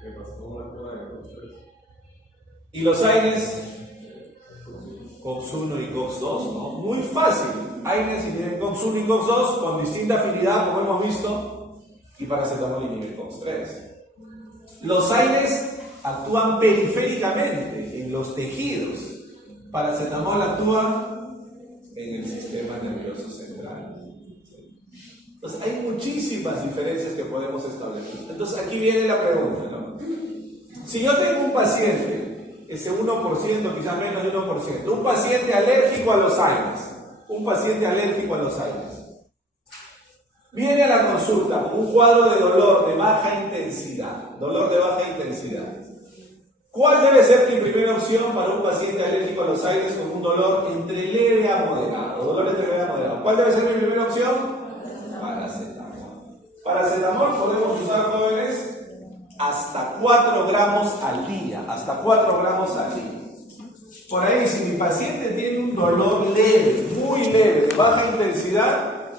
¿Qué pasó con la prueba de los tres? ¿Y los Aines? COX-1 y COX-2, ¿no? Muy fácil. Aines inhiben COX-1 y COX-2 con distinta afinidad, como hemos visto, y paracetamol inhibe COX-3. Los Aines actúan periféricamente en los tejidos. Paracetamol actúa en el sistema nervioso central. Entonces, hay muchísimas diferencias que podemos establecer. Entonces, aquí viene la pregunta, ¿no? Si yo tengo un paciente, ese 1%, quizás menos de 1%, un paciente alérgico a los Aines, viene a la consulta con un cuadro de dolor de baja intensidad, ¿cuál debe ser mi primera opción para un paciente alérgico a los Aines con un dolor entre leve a moderado? ¿Cuál debe ser mi primera opción? Paracetamol. Paracetamol podemos usar, jóvenes, hasta 4 gramos al día. Por ahí, si mi paciente tiene un dolor leve, muy leve, de baja intensidad,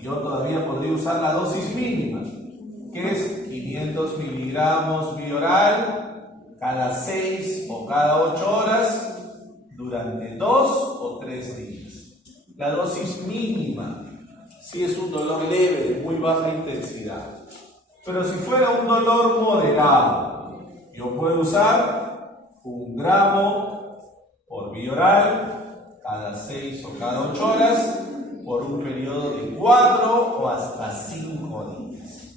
yo todavía podría usar la dosis mínima, que es 500 miligramos bioral cada 6 o cada 8 horas durante 2 o 3 días. La dosis mínima, si es un dolor leve, de muy baja intensidad. Pero si fuera un dolor moderado, yo puedo usar 1 gramo por bioral cada 6 o cada 8 horas por un periodo de 4 o hasta 5 días.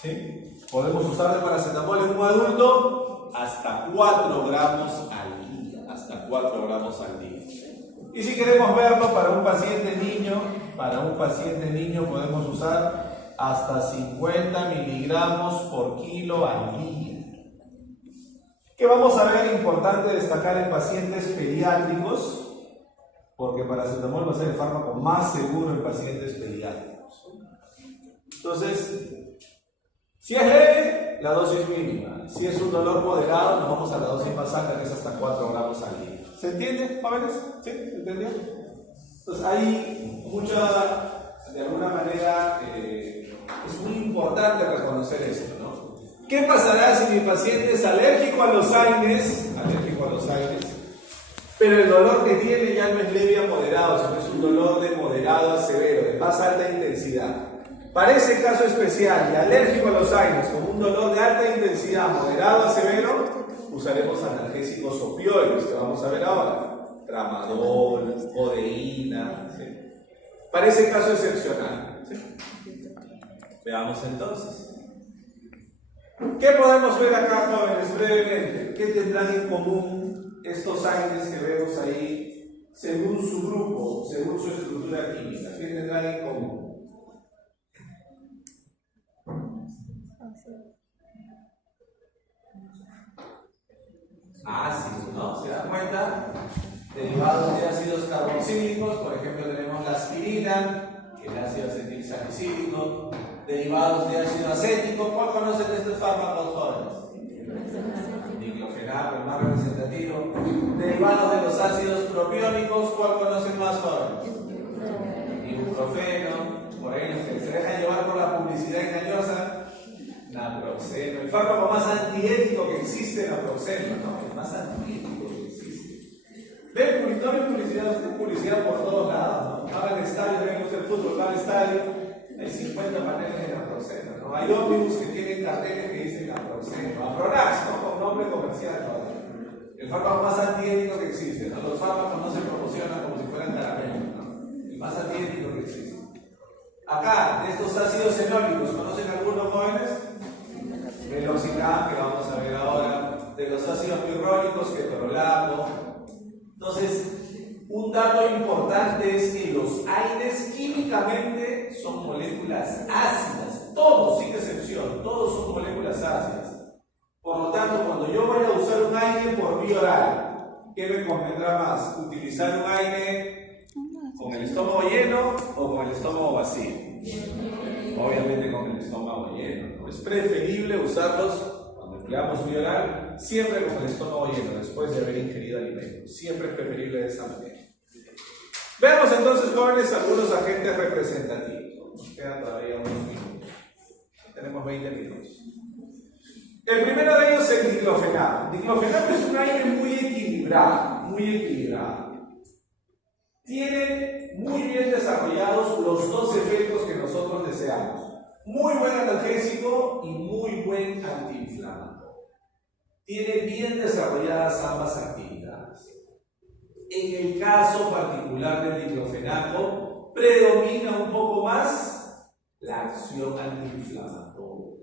¿Sí? Podemos usar de paracetamol en un adulto hasta 4 gramos al día. Y si queremos verlo para un paciente niño, podemos usar hasta 50 miligramos por kilo al día. ¿Qué vamos a ver? Importante destacar en pacientes pediátricos, porque paracetamol va a ser el fármaco más seguro en pacientes pediátricos. Entonces, si es leve, la dosis mínima. Si es un dolor moderado, nos vamos a la dosis más alta, que es hasta 4 gramos al día. ¿Se entiende, jóvenes? ¿Sí? ¿Se entendió? Entonces, hay de alguna manera, es muy importante reconocer esto, ¿no? ¿Qué pasará si mi paciente es alérgico a los Aines, pero el dolor que tiene ya no es leve a moderado, sino es un dolor de moderado a severo, de más alta intensidad? Para ese caso especial, y alérgico a los Aines, con un dolor de alta intensidad, moderado a severo, usaremos analgésicos opioides, que vamos a ver ahora, tramadol, codeína, ¿sí? Para ese caso excepcional, ¿sí? Veamos entonces. ¿Qué podemos ver acá, jóvenes, brevemente? ¿Qué tendrán en común estos Aines que vemos ahí, según su grupo, según su estructura química? ¿Qué tendrán en común? Ácidos, ¿no? ¿Se dan cuenta? Derivados de ácidos carboxílicos, por ejemplo, tenemos la aspirina, el ácido acetilsalicílico. Derivados de ácido acético. ¿Cuál conocen de estos fármacos, jóvenes? Diclofenaco, el más representativo. Derivados de los ácidos propiónicos. ¿Cuál conocen más, jóvenes? Ibuprofeno. Por ahí los que se dejan llevar por la publicidad engañosa, naproxeno. El fármaco más antiético que existe, naproxeno, ¿no? El más antiético que existe. Ven, no ven publicidad por todos lados, ¿no? Hagan estadio, ven el fútbol, van al estadio. Hay Hay 50 paneles de naproxeno, ¿no? Hay ómnibus que tienen carteles que dicen naproxeno, Apronax, ¿no? Con nombre comercial todavía. El fármaco más antiético que existe, ¿no? Los fármacos no se promocionan como si fueran caramelos, ¿no? El más antiético que existe. Acá, de estos ácidos fenólicos, ¿conocen algunos jóvenes? Meloxicam, que vamos a ver ahora, de los ácidos pirrónicos, ketorolaco. Entonces, un dato importante es que los AINES químicamente son moléculas ácidas, todos, sin excepción, todos son moléculas ácidas. Por lo tanto, cuando yo voy a usar un AINE por vía oral, ¿qué me convendrá más? ¿Utilizar un AINE con el estómago lleno o con el estómago vacío? Obviamente con el estómago lleno, ¿no? Es preferible usarlos cuando empleamos vía oral, siempre con el estómago lleno, después de haber ingerido alimentos. Siempre es preferible de esa manera. Veamos entonces, jóvenes, algunos agentes representativos. Nos quedan todavía unos minutos. Tenemos 20 minutos. El primero de ellos es el diclofenaco. El diclofenaco es un aire muy equilibrado, muy equilibrado. Tiene muy bien desarrollados los dos efectos que nosotros deseamos. Muy buen analgésico y muy buen antiinflamatorio. Tiene bien desarrolladas ambas actividades. En el caso particular del diclofenaco, predomina un poco más la acción antiinflamatoria.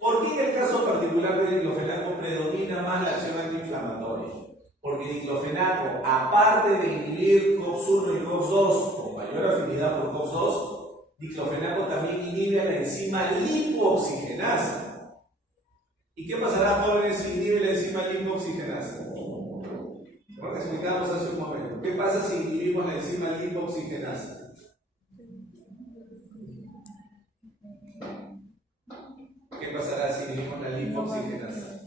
¿Por qué en el caso particular del diclofenaco predomina más la acción antiinflamatoria? Porque el diclofenaco, aparte de inhibir COX-1 y COX-2 con mayor afinidad por COX-2, diclofenaco también inhibe la enzima lipoxigenasa. ¿Y qué pasará, jóvenes, si inhibe la enzima lipoxigenasa? Lo que explicamos hace un momento. ¿Qué pasa si inhibimos la enzima lipoxigenasa? ¿Qué pasará si inhibimos la lipoxigenasa?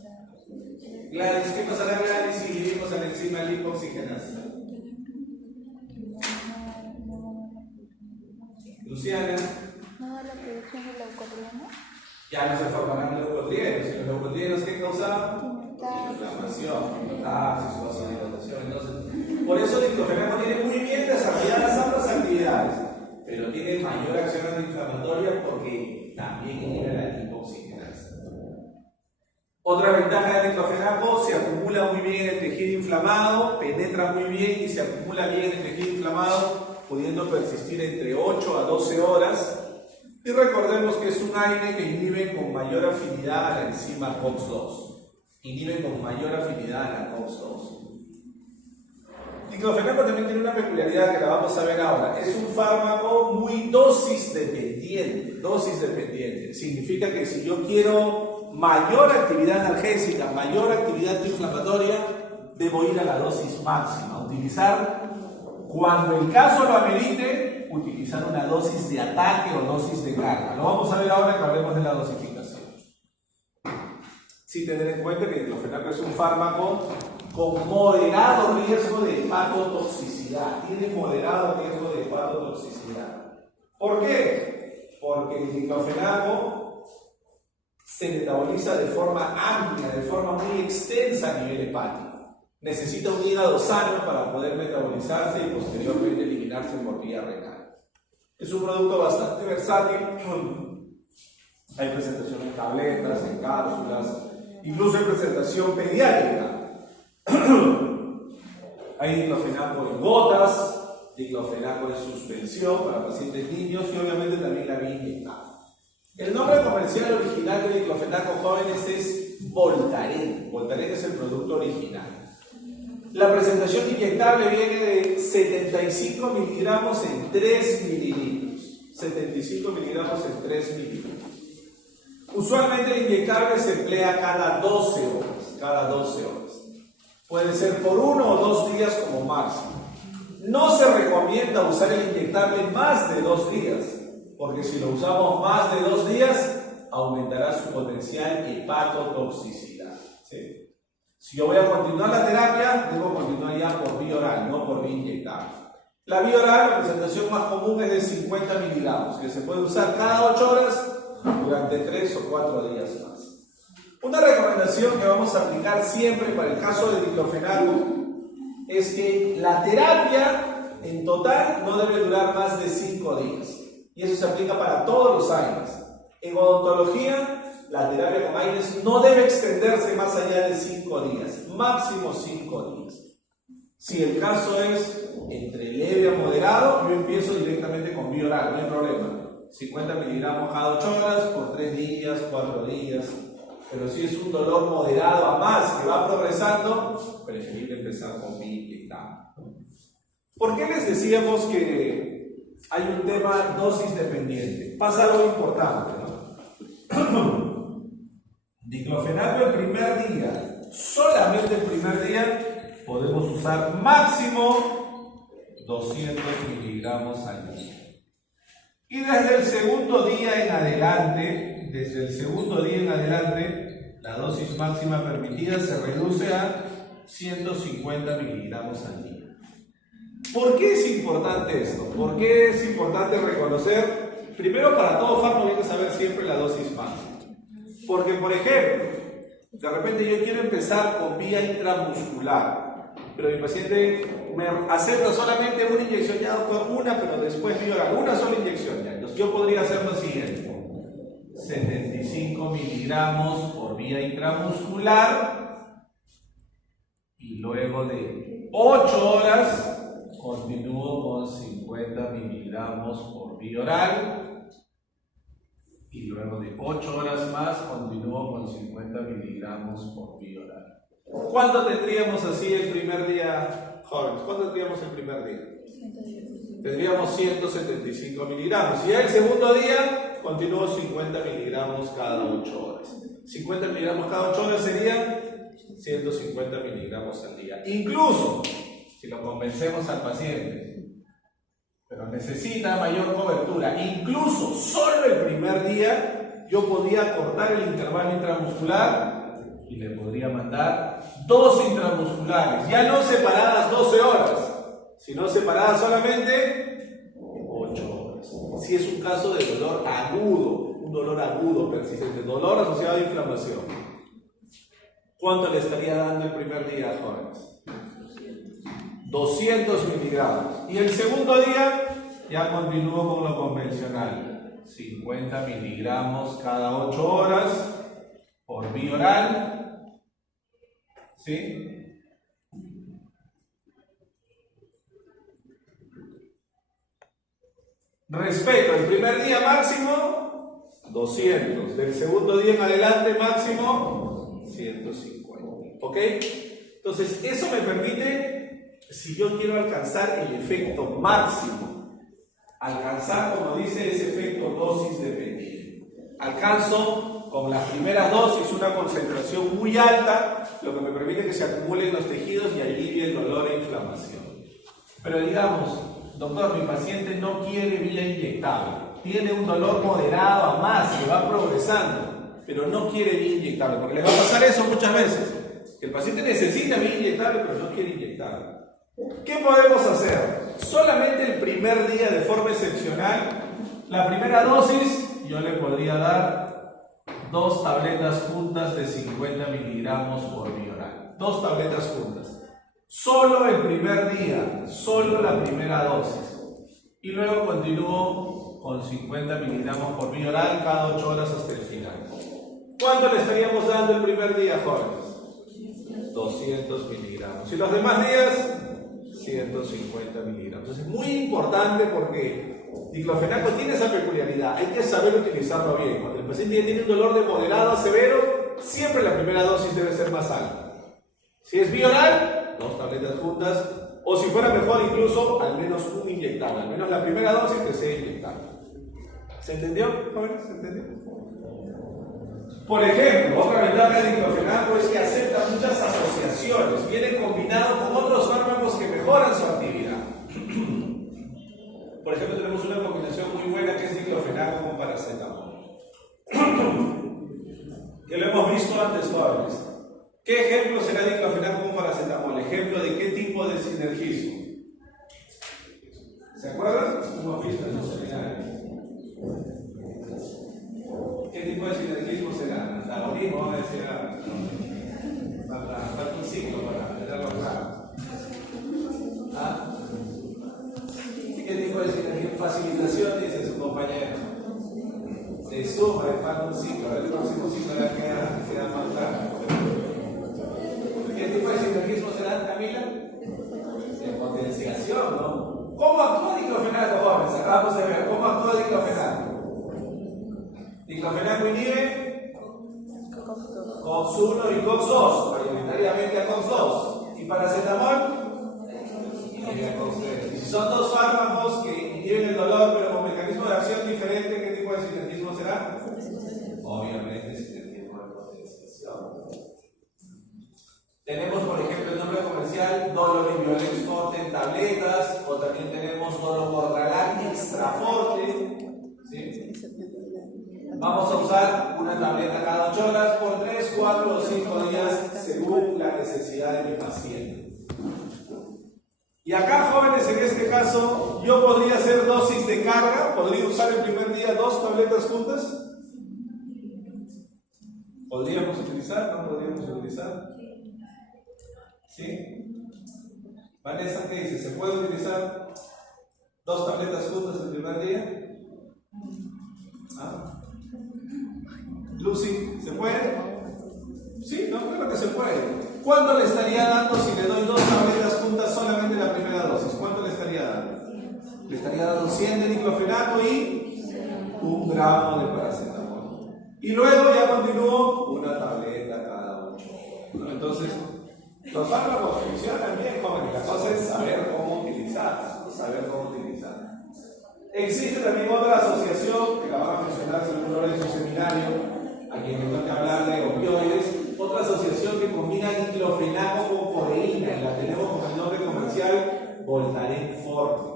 Gladys, ¿qué pasará, Gladys, si inhibimos a la enzima lipoxigenasa? Luciana. ¿No da la producción de leucotrienos? Ya no se formarán leucotrienos. ¿Y los leucotrienos qué causan? Inflamación, metastasis, vasodilatación. Entonces, por eso el diclofenaco tiene muy bien desarrolladas ambas actividades, pero tiene mayor acción antiinflamatoria porque también inhibe la lipoxigenasa. Otra ventaja del diclofenaco: se acumula muy bien en el tejido inflamado, penetra muy bien y se acumula bien en el tejido inflamado, pudiendo persistir entre 8 a 12 horas. Y recordemos que es un AINE que inhibe con mayor afinidad a la enzima COX-2. Inhibe con mayor afinidad a la COX-2. Diclofenaco también tiene una peculiaridad que la vamos a ver ahora. Es un fármaco muy dosis dependiente. Dosis dependiente. Significa que si yo quiero mayor actividad analgésica, mayor actividad antiinflamatoria, debo ir a la dosis máxima. Utilizar, cuando el caso lo amerite, utilizar una dosis de ataque o dosis de carga. Lo vamos a ver ahora que hablemos de la dosificación. Sí, tener en cuenta que el diclofenaco es un fármaco con moderado riesgo de hepatotoxicidad. Tiene moderado riesgo de hepatotoxicidad. ¿Por qué? Porque el diclofenaco se metaboliza de forma amplia, de forma muy extensa a nivel hepático. Necesita un hígado sano para poder metabolizarse y posteriormente eliminarse por vía renal. Es un producto bastante versátil. Hay presentación en tabletas, en cápsulas, incluso hay presentación pediátrica. Hay diclofenaco en gotas, diclofenaco en suspensión para pacientes niños y obviamente también la vía inyectable. El nombre comercial original de diclofenaco, jóvenes, es Voltaren. Voltaren es el producto original. La presentación inyectable viene de 75 miligramos en 3 mililitros. 75 miligramos en 3 mililitros. Usualmente el inyectable se emplea cada 12 horas. Cada 12 horas. Puede ser por 1 o 2 días como máximo. No se recomienda usar el inyectable más de 2 días, porque si lo usamos más de 2 días, aumentará su potencial hepatotoxicidad. ¿Sí? Si yo voy a continuar la terapia, debo continuar ya por vía oral, no por vía inyectable. La vía oral, la presentación más común es de 50 miligramos, que se puede usar cada 8 horas durante 3 o 4 días más. Una recomendación que vamos a aplicar siempre para el caso de diclofenaco es que la terapia en total no debe durar más de 5 días. Y eso se aplica para todos los AINES. En odontología, la terapia con AINES no debe extenderse más allá de 5 días, máximo 5 días. Si el caso es entre leve a moderado, yo empiezo directamente con vía oral, no hay problema. 50 miligramos cada 8 horas por 3 días, 4 días. Pero si es un dolor moderado a más que va progresando, preferible empezar con vía inyectable. ¿Por qué les decíamos que hay un tema dosis dependiente? Pasa algo importante, ¿no? Diclofenaco el primer día, solamente el primer día, podemos usar máximo 200 miligramos al día. Y desde el segundo día en adelante, la dosis máxima permitida se reduce a 150 miligramos al día. ¿Por qué es importante esto? ¿Por qué es importante reconocer? Primero, para todo fármaco hay que saber siempre la dosis máxima. Porque, por ejemplo, de repente yo quiero empezar con vía intramuscular, pero mi paciente me acepta solamente una inyección, ya doctor, una, pero después vía oral, una sola inyección ya. Entonces yo podría hacer lo siguiente: 75 miligramos por vía intramuscular y luego de 8 horas continúo con 50 miligramos por vía oral y luego de 8 horas más continúo con 50 miligramos por vía oral. ¿Cuánto tendríamos así el primer día, jóvenes? ¿Cuánto tendríamos el primer día? Tendríamos 175 miligramos. Y el segundo día continúo 50 miligramos cada 8 horas. 50 miligramos cada 8 horas serían 150 miligramos al día. Incluso si lo convencemos al paciente, pero necesita mayor cobertura, incluso solo el primer día, yo podría cortar el intervalo intramuscular y le podría mandar 2 intramusculares, ya no separadas 12 horas, sino separadas solamente 8 horas. Si es un caso de dolor agudo, un dolor agudo persistente, dolor asociado a inflamación, ¿cuánto le estaría dando el primer día, jóvenes? 200 miligramos. Y el segundo día ya continúo con lo convencional, 50 miligramos cada 8 horas por vía oral, ¿sí? Respeto, el primer día máximo 200, del segundo día en adelante máximo 150, ¿ok? Entonces eso me permite, si yo quiero alcanzar el efecto máximo, alcanzar, como dice, ese efecto dosis dependiente. Alcanzo con las primeras dosis una concentración muy alta, lo que me permite que se acumulen los tejidos y alivie el dolor e inflamación. Pero digamos, doctor, mi paciente no quiere vía inyectable, tiene un dolor moderado a más que va progresando, pero no quiere vía inyectable, porque les va a pasar eso muchas veces, que el paciente necesita vía inyectable, pero no quiere inyectable. ¿Qué podemos hacer? Solamente el primer día, de forma excepcional, la primera dosis, yo le podría dar 2 tabletas juntas de 50 miligramos por vía oral. 2 tabletas juntas. Solo el primer día, solo la primera dosis. Y luego continúo con 50 miligramos por vía oral cada 8 horas hasta el final. ¿Cuánto le estaríamos dando el primer día, jóvenes? 200 miligramos. Y los demás días, 150 miligramos. Entonces es muy importante porque diclofenaco tiene esa peculiaridad. Hay que saber utilizarlo bien. Cuando el paciente ya tiene un dolor de moderado a severo, siempre la primera dosis debe ser más alta. Si es vía oral, 2 tabletas juntas, o si fuera mejor incluso, al menos un inyectable. Al menos la primera dosis que sea inyectable. ¿Se entendió, jóvenes? ¿Se entendió? Por ejemplo, otra ventaja de diclofenaco es que acepta muchas asociaciones, viene combinado con otros fármacos que mejoran su actividad. Por ejemplo, tenemos una combinación muy buena que es diclofenaco con paracetamol, que lo hemos visto antes, jóvenes. ¿Qué ejemplo será diclofenaco con paracetamol? Ejemplo de qué tipo de sinergismo. ¿Se acuerdan? Hemos visto en los seminarios. ¿Qué tipo de sinergismo será? Antagonismo, vamos a decir, falta un ciclo para tenerlo claro. ¿Ah? ¿Qué tipo de sinergismo? Facilitación, dice su compañero. compañeros? Se suma, le falta un ciclo, el próximo ciclo ya queda más claro. ¿Qué tipo de sinergismo será, Camila? De potenciación, ¿no? ¿Cómo actúa diclofenaco, jóvenes? Acabamos de ver, ¿cómo actúa diclofenaco? Diclofenaco inhibe COX-1 y COX-2, mayoritariamente a COX-2. ¿Y paracetamol? Inhibe a COX-3. Y si son dos fármacos que inhiben el dolor, pero con mecanismo de acción diferente, ¿qué tipo de sinergismo será? Obviamente, sinergismo de potenciación. Tenemos, por ejemplo, el nombre comercial Dolorimiolens Forte en tabletas, o también tenemos Dolocorralán Extra Forte. ¿Sí? Vamos a usar una tableta cada 8 horas por 3, 4 o 5 días según la necesidad de mi paciente. Y acá, jóvenes, en este caso, yo podría hacer dosis de carga, podría usar el primer día 2 tabletas juntas. ¿Podríamos utilizar? ¿No podríamos utilizar? ¿Sí? Vanessa, ¿qué dice? ¿Se puede utilizar 2 tabletas juntas el primer día? ¿Ah? Lucy, ¿se puede? Sí, no, claro que se puede. ¿Cuánto le estaría dando si le doy 2 tabletas juntas solamente la primera dosis? ¿Cuánto le estaría dando? Le estaría dando 100 de diclofenaco y 1 gramo de paracetamol. Y luego ya continúo una tableta cada 8 horas, ¿no? Entonces, los fármacos funcionan bien, jóvenes. La cosa es saber cómo utilizarlos, saber cómo utilizarlos. Existe también otra asociación, que la van a mencionar seguro en su seminario, a quien me toca hablar de opioides, otra asociación que combina diclofenaco con codeína, y la tenemos con el nombre comercial Voltaren Forte.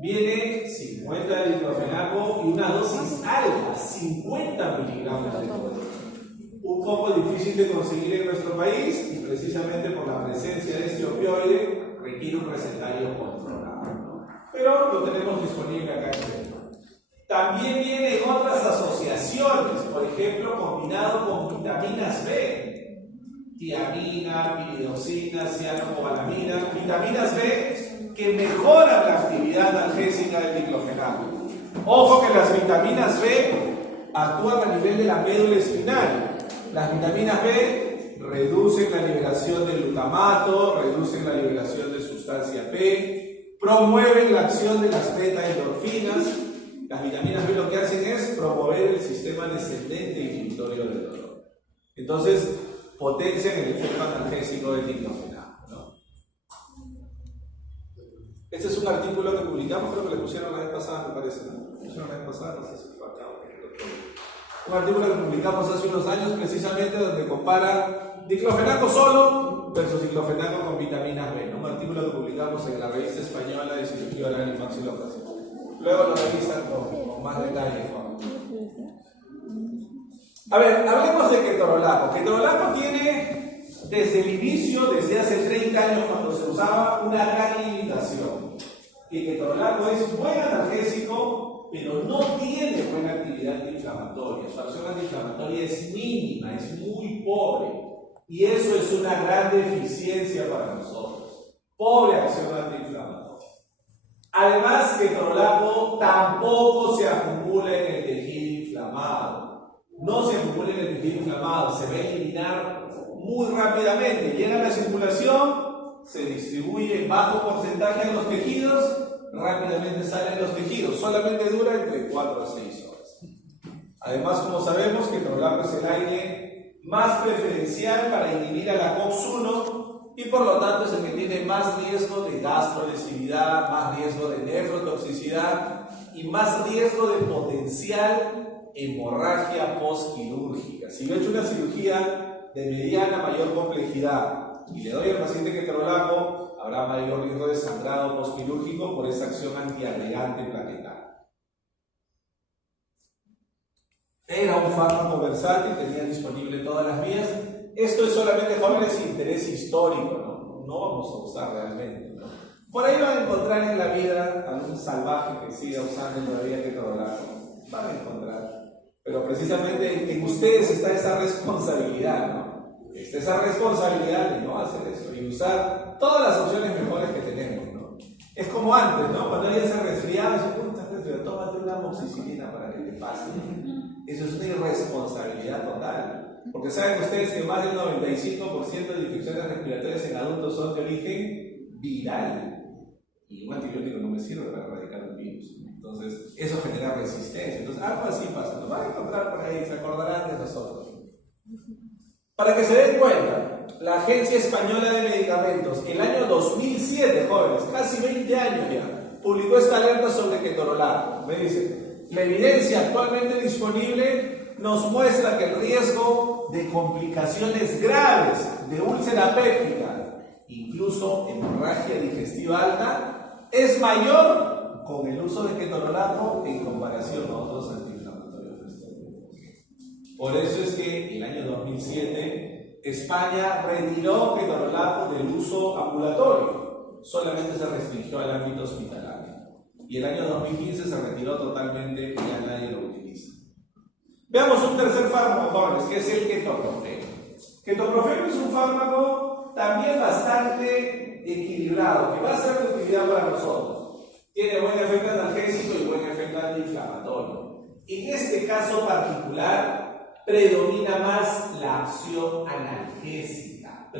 Viene 50 de diclofenaco y una dosis alta, 50 miligramos de codeína. Un poco difícil de conseguir en nuestro país, y precisamente por la presencia de este opioide requiere un recetario controlado, ¿no? Pero lo tenemos disponible acá en Perú. También vienen otras asociaciones, por ejemplo, combinado con vitaminas B, tiamina, piridoxina, cianocobalamina, vitaminas B que mejoran la actividad analgésica del diclofenaco. Ojo que las vitaminas B actúan a nivel de la médula espinal. Las vitaminas B reducen la liberación de glutamato, reducen la liberación de sustancia P, promueven la acción de las beta-endorfinas. Las vitaminas B lo que hacen es promover el sistema descendente inhibitorio del dolor. Entonces, potencian el efecto analgésico del diclofenaco, ¿no? Este es un artículo que publicamos, creo que le pusieron la vez pasada, me parece, ¿no? Le pusieron la vez pasada, no sé si fue acá o qué. Un artículo que publicamos hace unos años, precisamente, donde compara diclofenaco solo versus diclofenaco con vitaminas B, ¿no? Un artículo que publicamos en la revista española de cirugía oral y maxilofacial. Luego lo revisan con más detalle, Juan. A ver, hablemos de ketorolaco. Ketorolaco tiene, desde el inicio, desde hace 30 años cuando se usaba, una gran limitación. Que ketorolaco es buen analgésico, pero no tiene buena actividad antiinflamatoria. Su acción antiinflamatoria es mínima, es muy pobre. Y eso es una gran deficiencia para nosotros. Pobre acción antiinflamatoria. Además, ketorolaco tampoco se acumula en el tejido inflamado. No se acumula en el tejido inflamado, se va a eliminar muy rápidamente. Llega a la circulación, se distribuye en bajo porcentaje en los tejidos, rápidamente sale de los tejidos. Solamente dura entre 4 a 6 horas. Además, como sabemos, ketorolaco es el aire más preferencial para inhibir a la COX-1, y por lo tanto es el que tiene más riesgo de gastrolesividad, más riesgo de nefrotoxicidad y más riesgo de potencial hemorragia postquirúrgica. Si yo he hecho una cirugía de mediana mayor complejidad y le doy al paciente ketorolaco, habrá mayor riesgo de sangrado postquirúrgico por esa acción antiagregante plaquetaria. Era un fármaco versátil, tenía disponible todas las vías. Esto es solamente, jóvenes, interés histórico, ¿no? No vamos a usar realmente, ¿no? Por ahí van a encontrar en la vida algún salvaje que siga usando todavía ketorolaco. Van a encontrar. Pero precisamente en ustedes está esa responsabilidad, ¿no? Está esa responsabilidad de no hacer eso y usar todas las opciones mejores que tenemos, ¿no? Es como antes, ¿no? Cuando alguien se resfriaba, dice, puta, tómate una amoxicilina para que te pase. Eso es una irresponsabilidad total. Porque saben ustedes que más del 95% de infecciones respiratorias en adultos son de origen viral. Y un antibiótico no me sirve para erradicar un virus. Entonces, eso genera resistencia. Entonces, algo así pasa. Nos van a encontrar por ahí, se acordarán de nosotros. Para que se den cuenta, la Agencia Española de Medicamentos, el año 2007, jóvenes, casi 20 años ya, publicó esta alerta sobre ketorolaco. Me dice, la evidencia actualmente disponible nos muestra que el riesgo de complicaciones graves de úlcera péptica, incluso hemorragia digestiva alta, es mayor con el uso de ketorolaco en comparación a otros antiinflamatorios. Por eso es que el año 2007 España retiró ketorolaco del uso ambulatorio, solamente se restringió al ámbito hospitalario. Y el año 2015 se retiró totalmente y ya nadie lo utiliza. Veamos un tercer fármaco, jóvenes, que es el ketoprofeno. Ketoprofeno es un fármaco también bastante equilibrado, que va a ser de utilidad para nosotros. Tiene buen efecto analgésico y buen efecto antiinflamatorio. En este caso particular, predomina más la acción analgésica.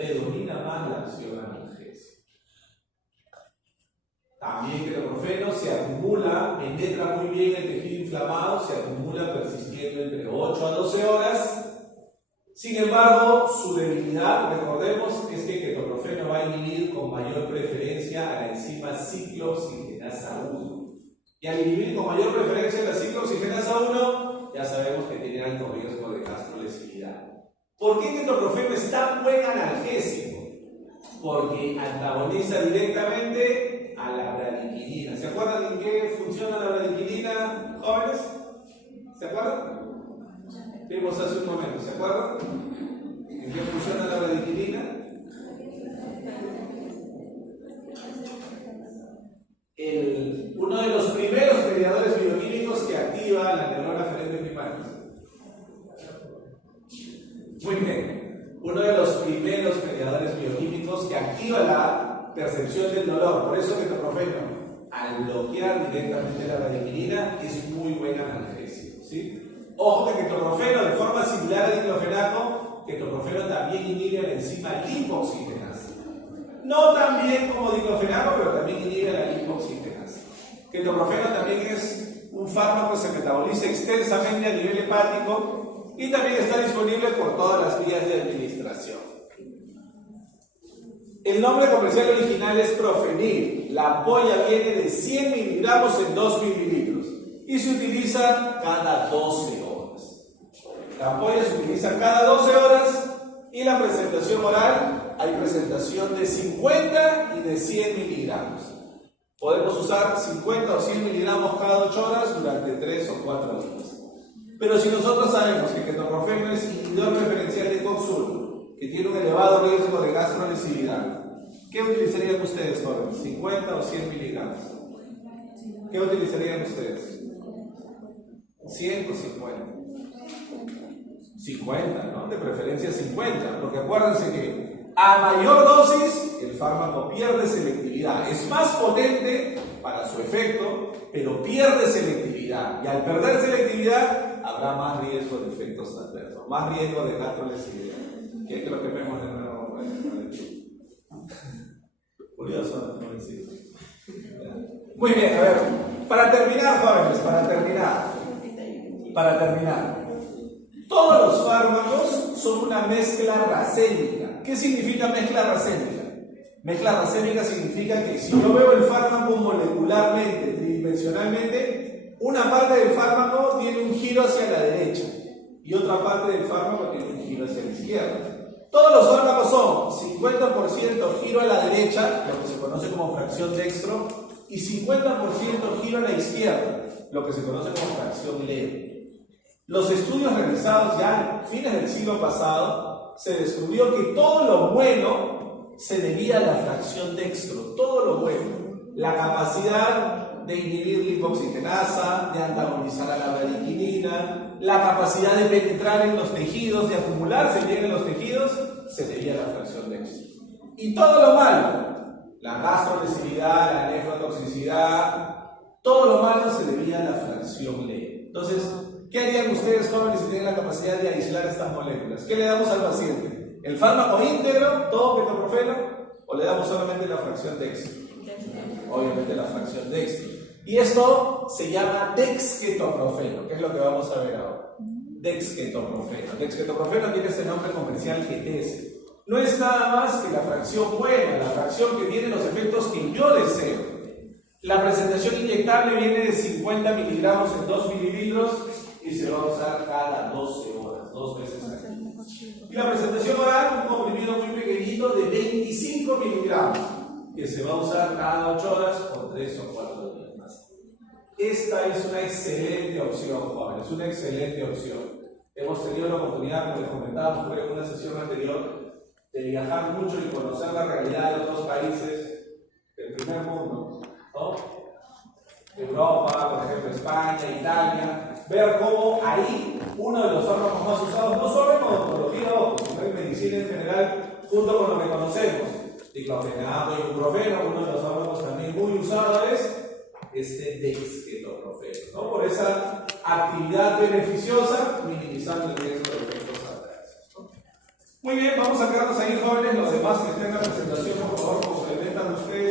También ketoprofeno se acumula, penetra muy bien el tejido inflamado, se acumula persistiendo entre 8 a 12 horas. Sin embargo, su debilidad, recordemos, es que ketoprofeno va a inhibir con mayor preferencia a la enzima ciclooxigenasa 1. Y al inhibir con mayor preferencia la ciclooxigenasa 1, ya sabemos que tiene alto riesgo de gastrolesividad. ¿Por qué ketoprofeno es tan buen analgésico? Porque antagoniza directamente a la bradiquinina. ¿Se acuerdan en qué funciona la bradiquinina, jóvenes? ¿Se acuerdan? Vimos hace un momento, ¿se acuerdan? ¿En qué funciona la bradiquinina? Uno de los primeros mediadores bioquímicos que activa la neurona aferente primaria. Muy bien. Uno de los primeros mediadores bioquímicos que activa la percepción del dolor. Por eso ketoprofeno, al bloquear directamente la bradiquinina, es muy buen analgésico, ¿sí? Ojo que ketoprofeno, de forma similar al diclofenaco, ketoprofeno también inhibe la enzima lipoxigenasa. No tan bien como diclofenaco, pero también inhibe la lipoxigenasa. Ketoprofeno también es un fármaco que se metaboliza extensamente a nivel hepático y también está disponible por todas las vías de administración. El nombre comercial original es Profenil. La ampolla viene de 100 miligramos en 2 mililitros y se utiliza cada 12 horas. La ampolla se utiliza cada 12 horas y la presentación oral, hay presentación de 50 y de 100 miligramos. Podemos usar 50 o 100 miligramos cada 8 horas durante 3 o 4 días. Pero si nosotros sabemos que ketoprofeno es inhibidor preferencial de COX-1, que tiene un elevado riesgo de gastrolesividad, ¿qué utilizarían ustedes, jóvenes? ¿50 o 100 miligramos? ¿Qué utilizarían ustedes? ¿100 o 50? 50, ¿no? De preferencia 50, porque acuérdense que a mayor dosis el fármaco pierde selectividad. Es más potente para su efecto, pero pierde selectividad. Y al perder selectividad habrá más riesgo de efectos adversos, más riesgo de gastrolesividad. ¿Quieren que lo quememos de nuevo? Curioso, ¿no? Muy bien, a ver. Para terminar, jóvenes, para terminar. Todos los fármacos son una mezcla racémica. ¿Qué significa mezcla racémica? Mezcla racémica significa que si yo veo el fármaco molecularmente, tridimensionalmente, una parte del fármaco tiene un giro hacia la derecha y otra parte del fármaco tiene un giro hacia la izquierda. Todos los fármacos son 50% giro a la derecha, lo que se conoce como fracción dextro, y 50% giro a la izquierda, lo que se conoce como fracción leve. Los estudios realizados ya a fines del siglo pasado se descubrió que todo lo bueno se debía a la fracción dextro, todo lo bueno, la capacidad de inhibir lipoxigenasa, de antagonizar a la bradiquinina, la capacidad de penetrar en los tejidos, de acumularse bien en los tejidos, se debía a la fracción dextro. Y todo lo malo, la gastrolesividad, la nefrotoxicidad, todo lo malo se debía a la fracción leve. Entonces, ¿qué harían ustedes, jóvenes, si tienen la capacidad de aislar estas moléculas? ¿Qué le damos al paciente? ¿El fármaco íntegro, todo ketoprofeno, o le damos solamente la fracción dextro? Obviamente la fracción dextro. Y esto se llama dexketoprofeno, que es lo que vamos a ver ahora. Dexketoprofeno. Dexketoprofeno tiene este nombre comercial que es. No es nada más que la fracción buena, la fracción que tiene los efectos que yo deseo. La presentación inyectable viene de 50 miligramos en 2 mililitros y se va a usar cada 12 horas, 2 veces al día. Y la presentación oral, un comprimido muy pequeñito de 25 miligramos, que se va a usar cada 8 horas por 3 o 4 días más. Esta es una excelente opción, jóvenes, una excelente opción. Hemos tenido la oportunidad, como les comentábamos en una sesión anterior, de viajar mucho y conocer la realidad de otros países del primer mundo, ¿no? Europa, por ejemplo, España, Italia, ver cómo ahí uno de los fármacos más usados, no solo en odontología, sino en medicina en general, junto con lo que conocemos, diclofenaco y ibuprofeno, uno de los fármacos también muy usado es este dexketoprofeno, ¿no? Por esa actividad beneficiosa, minimizando el riesgo de efectos adversos. Muy bien, vamos a quedarnos ahí, jóvenes. Los demás que estén en la presentación, por favor, complementan ustedes.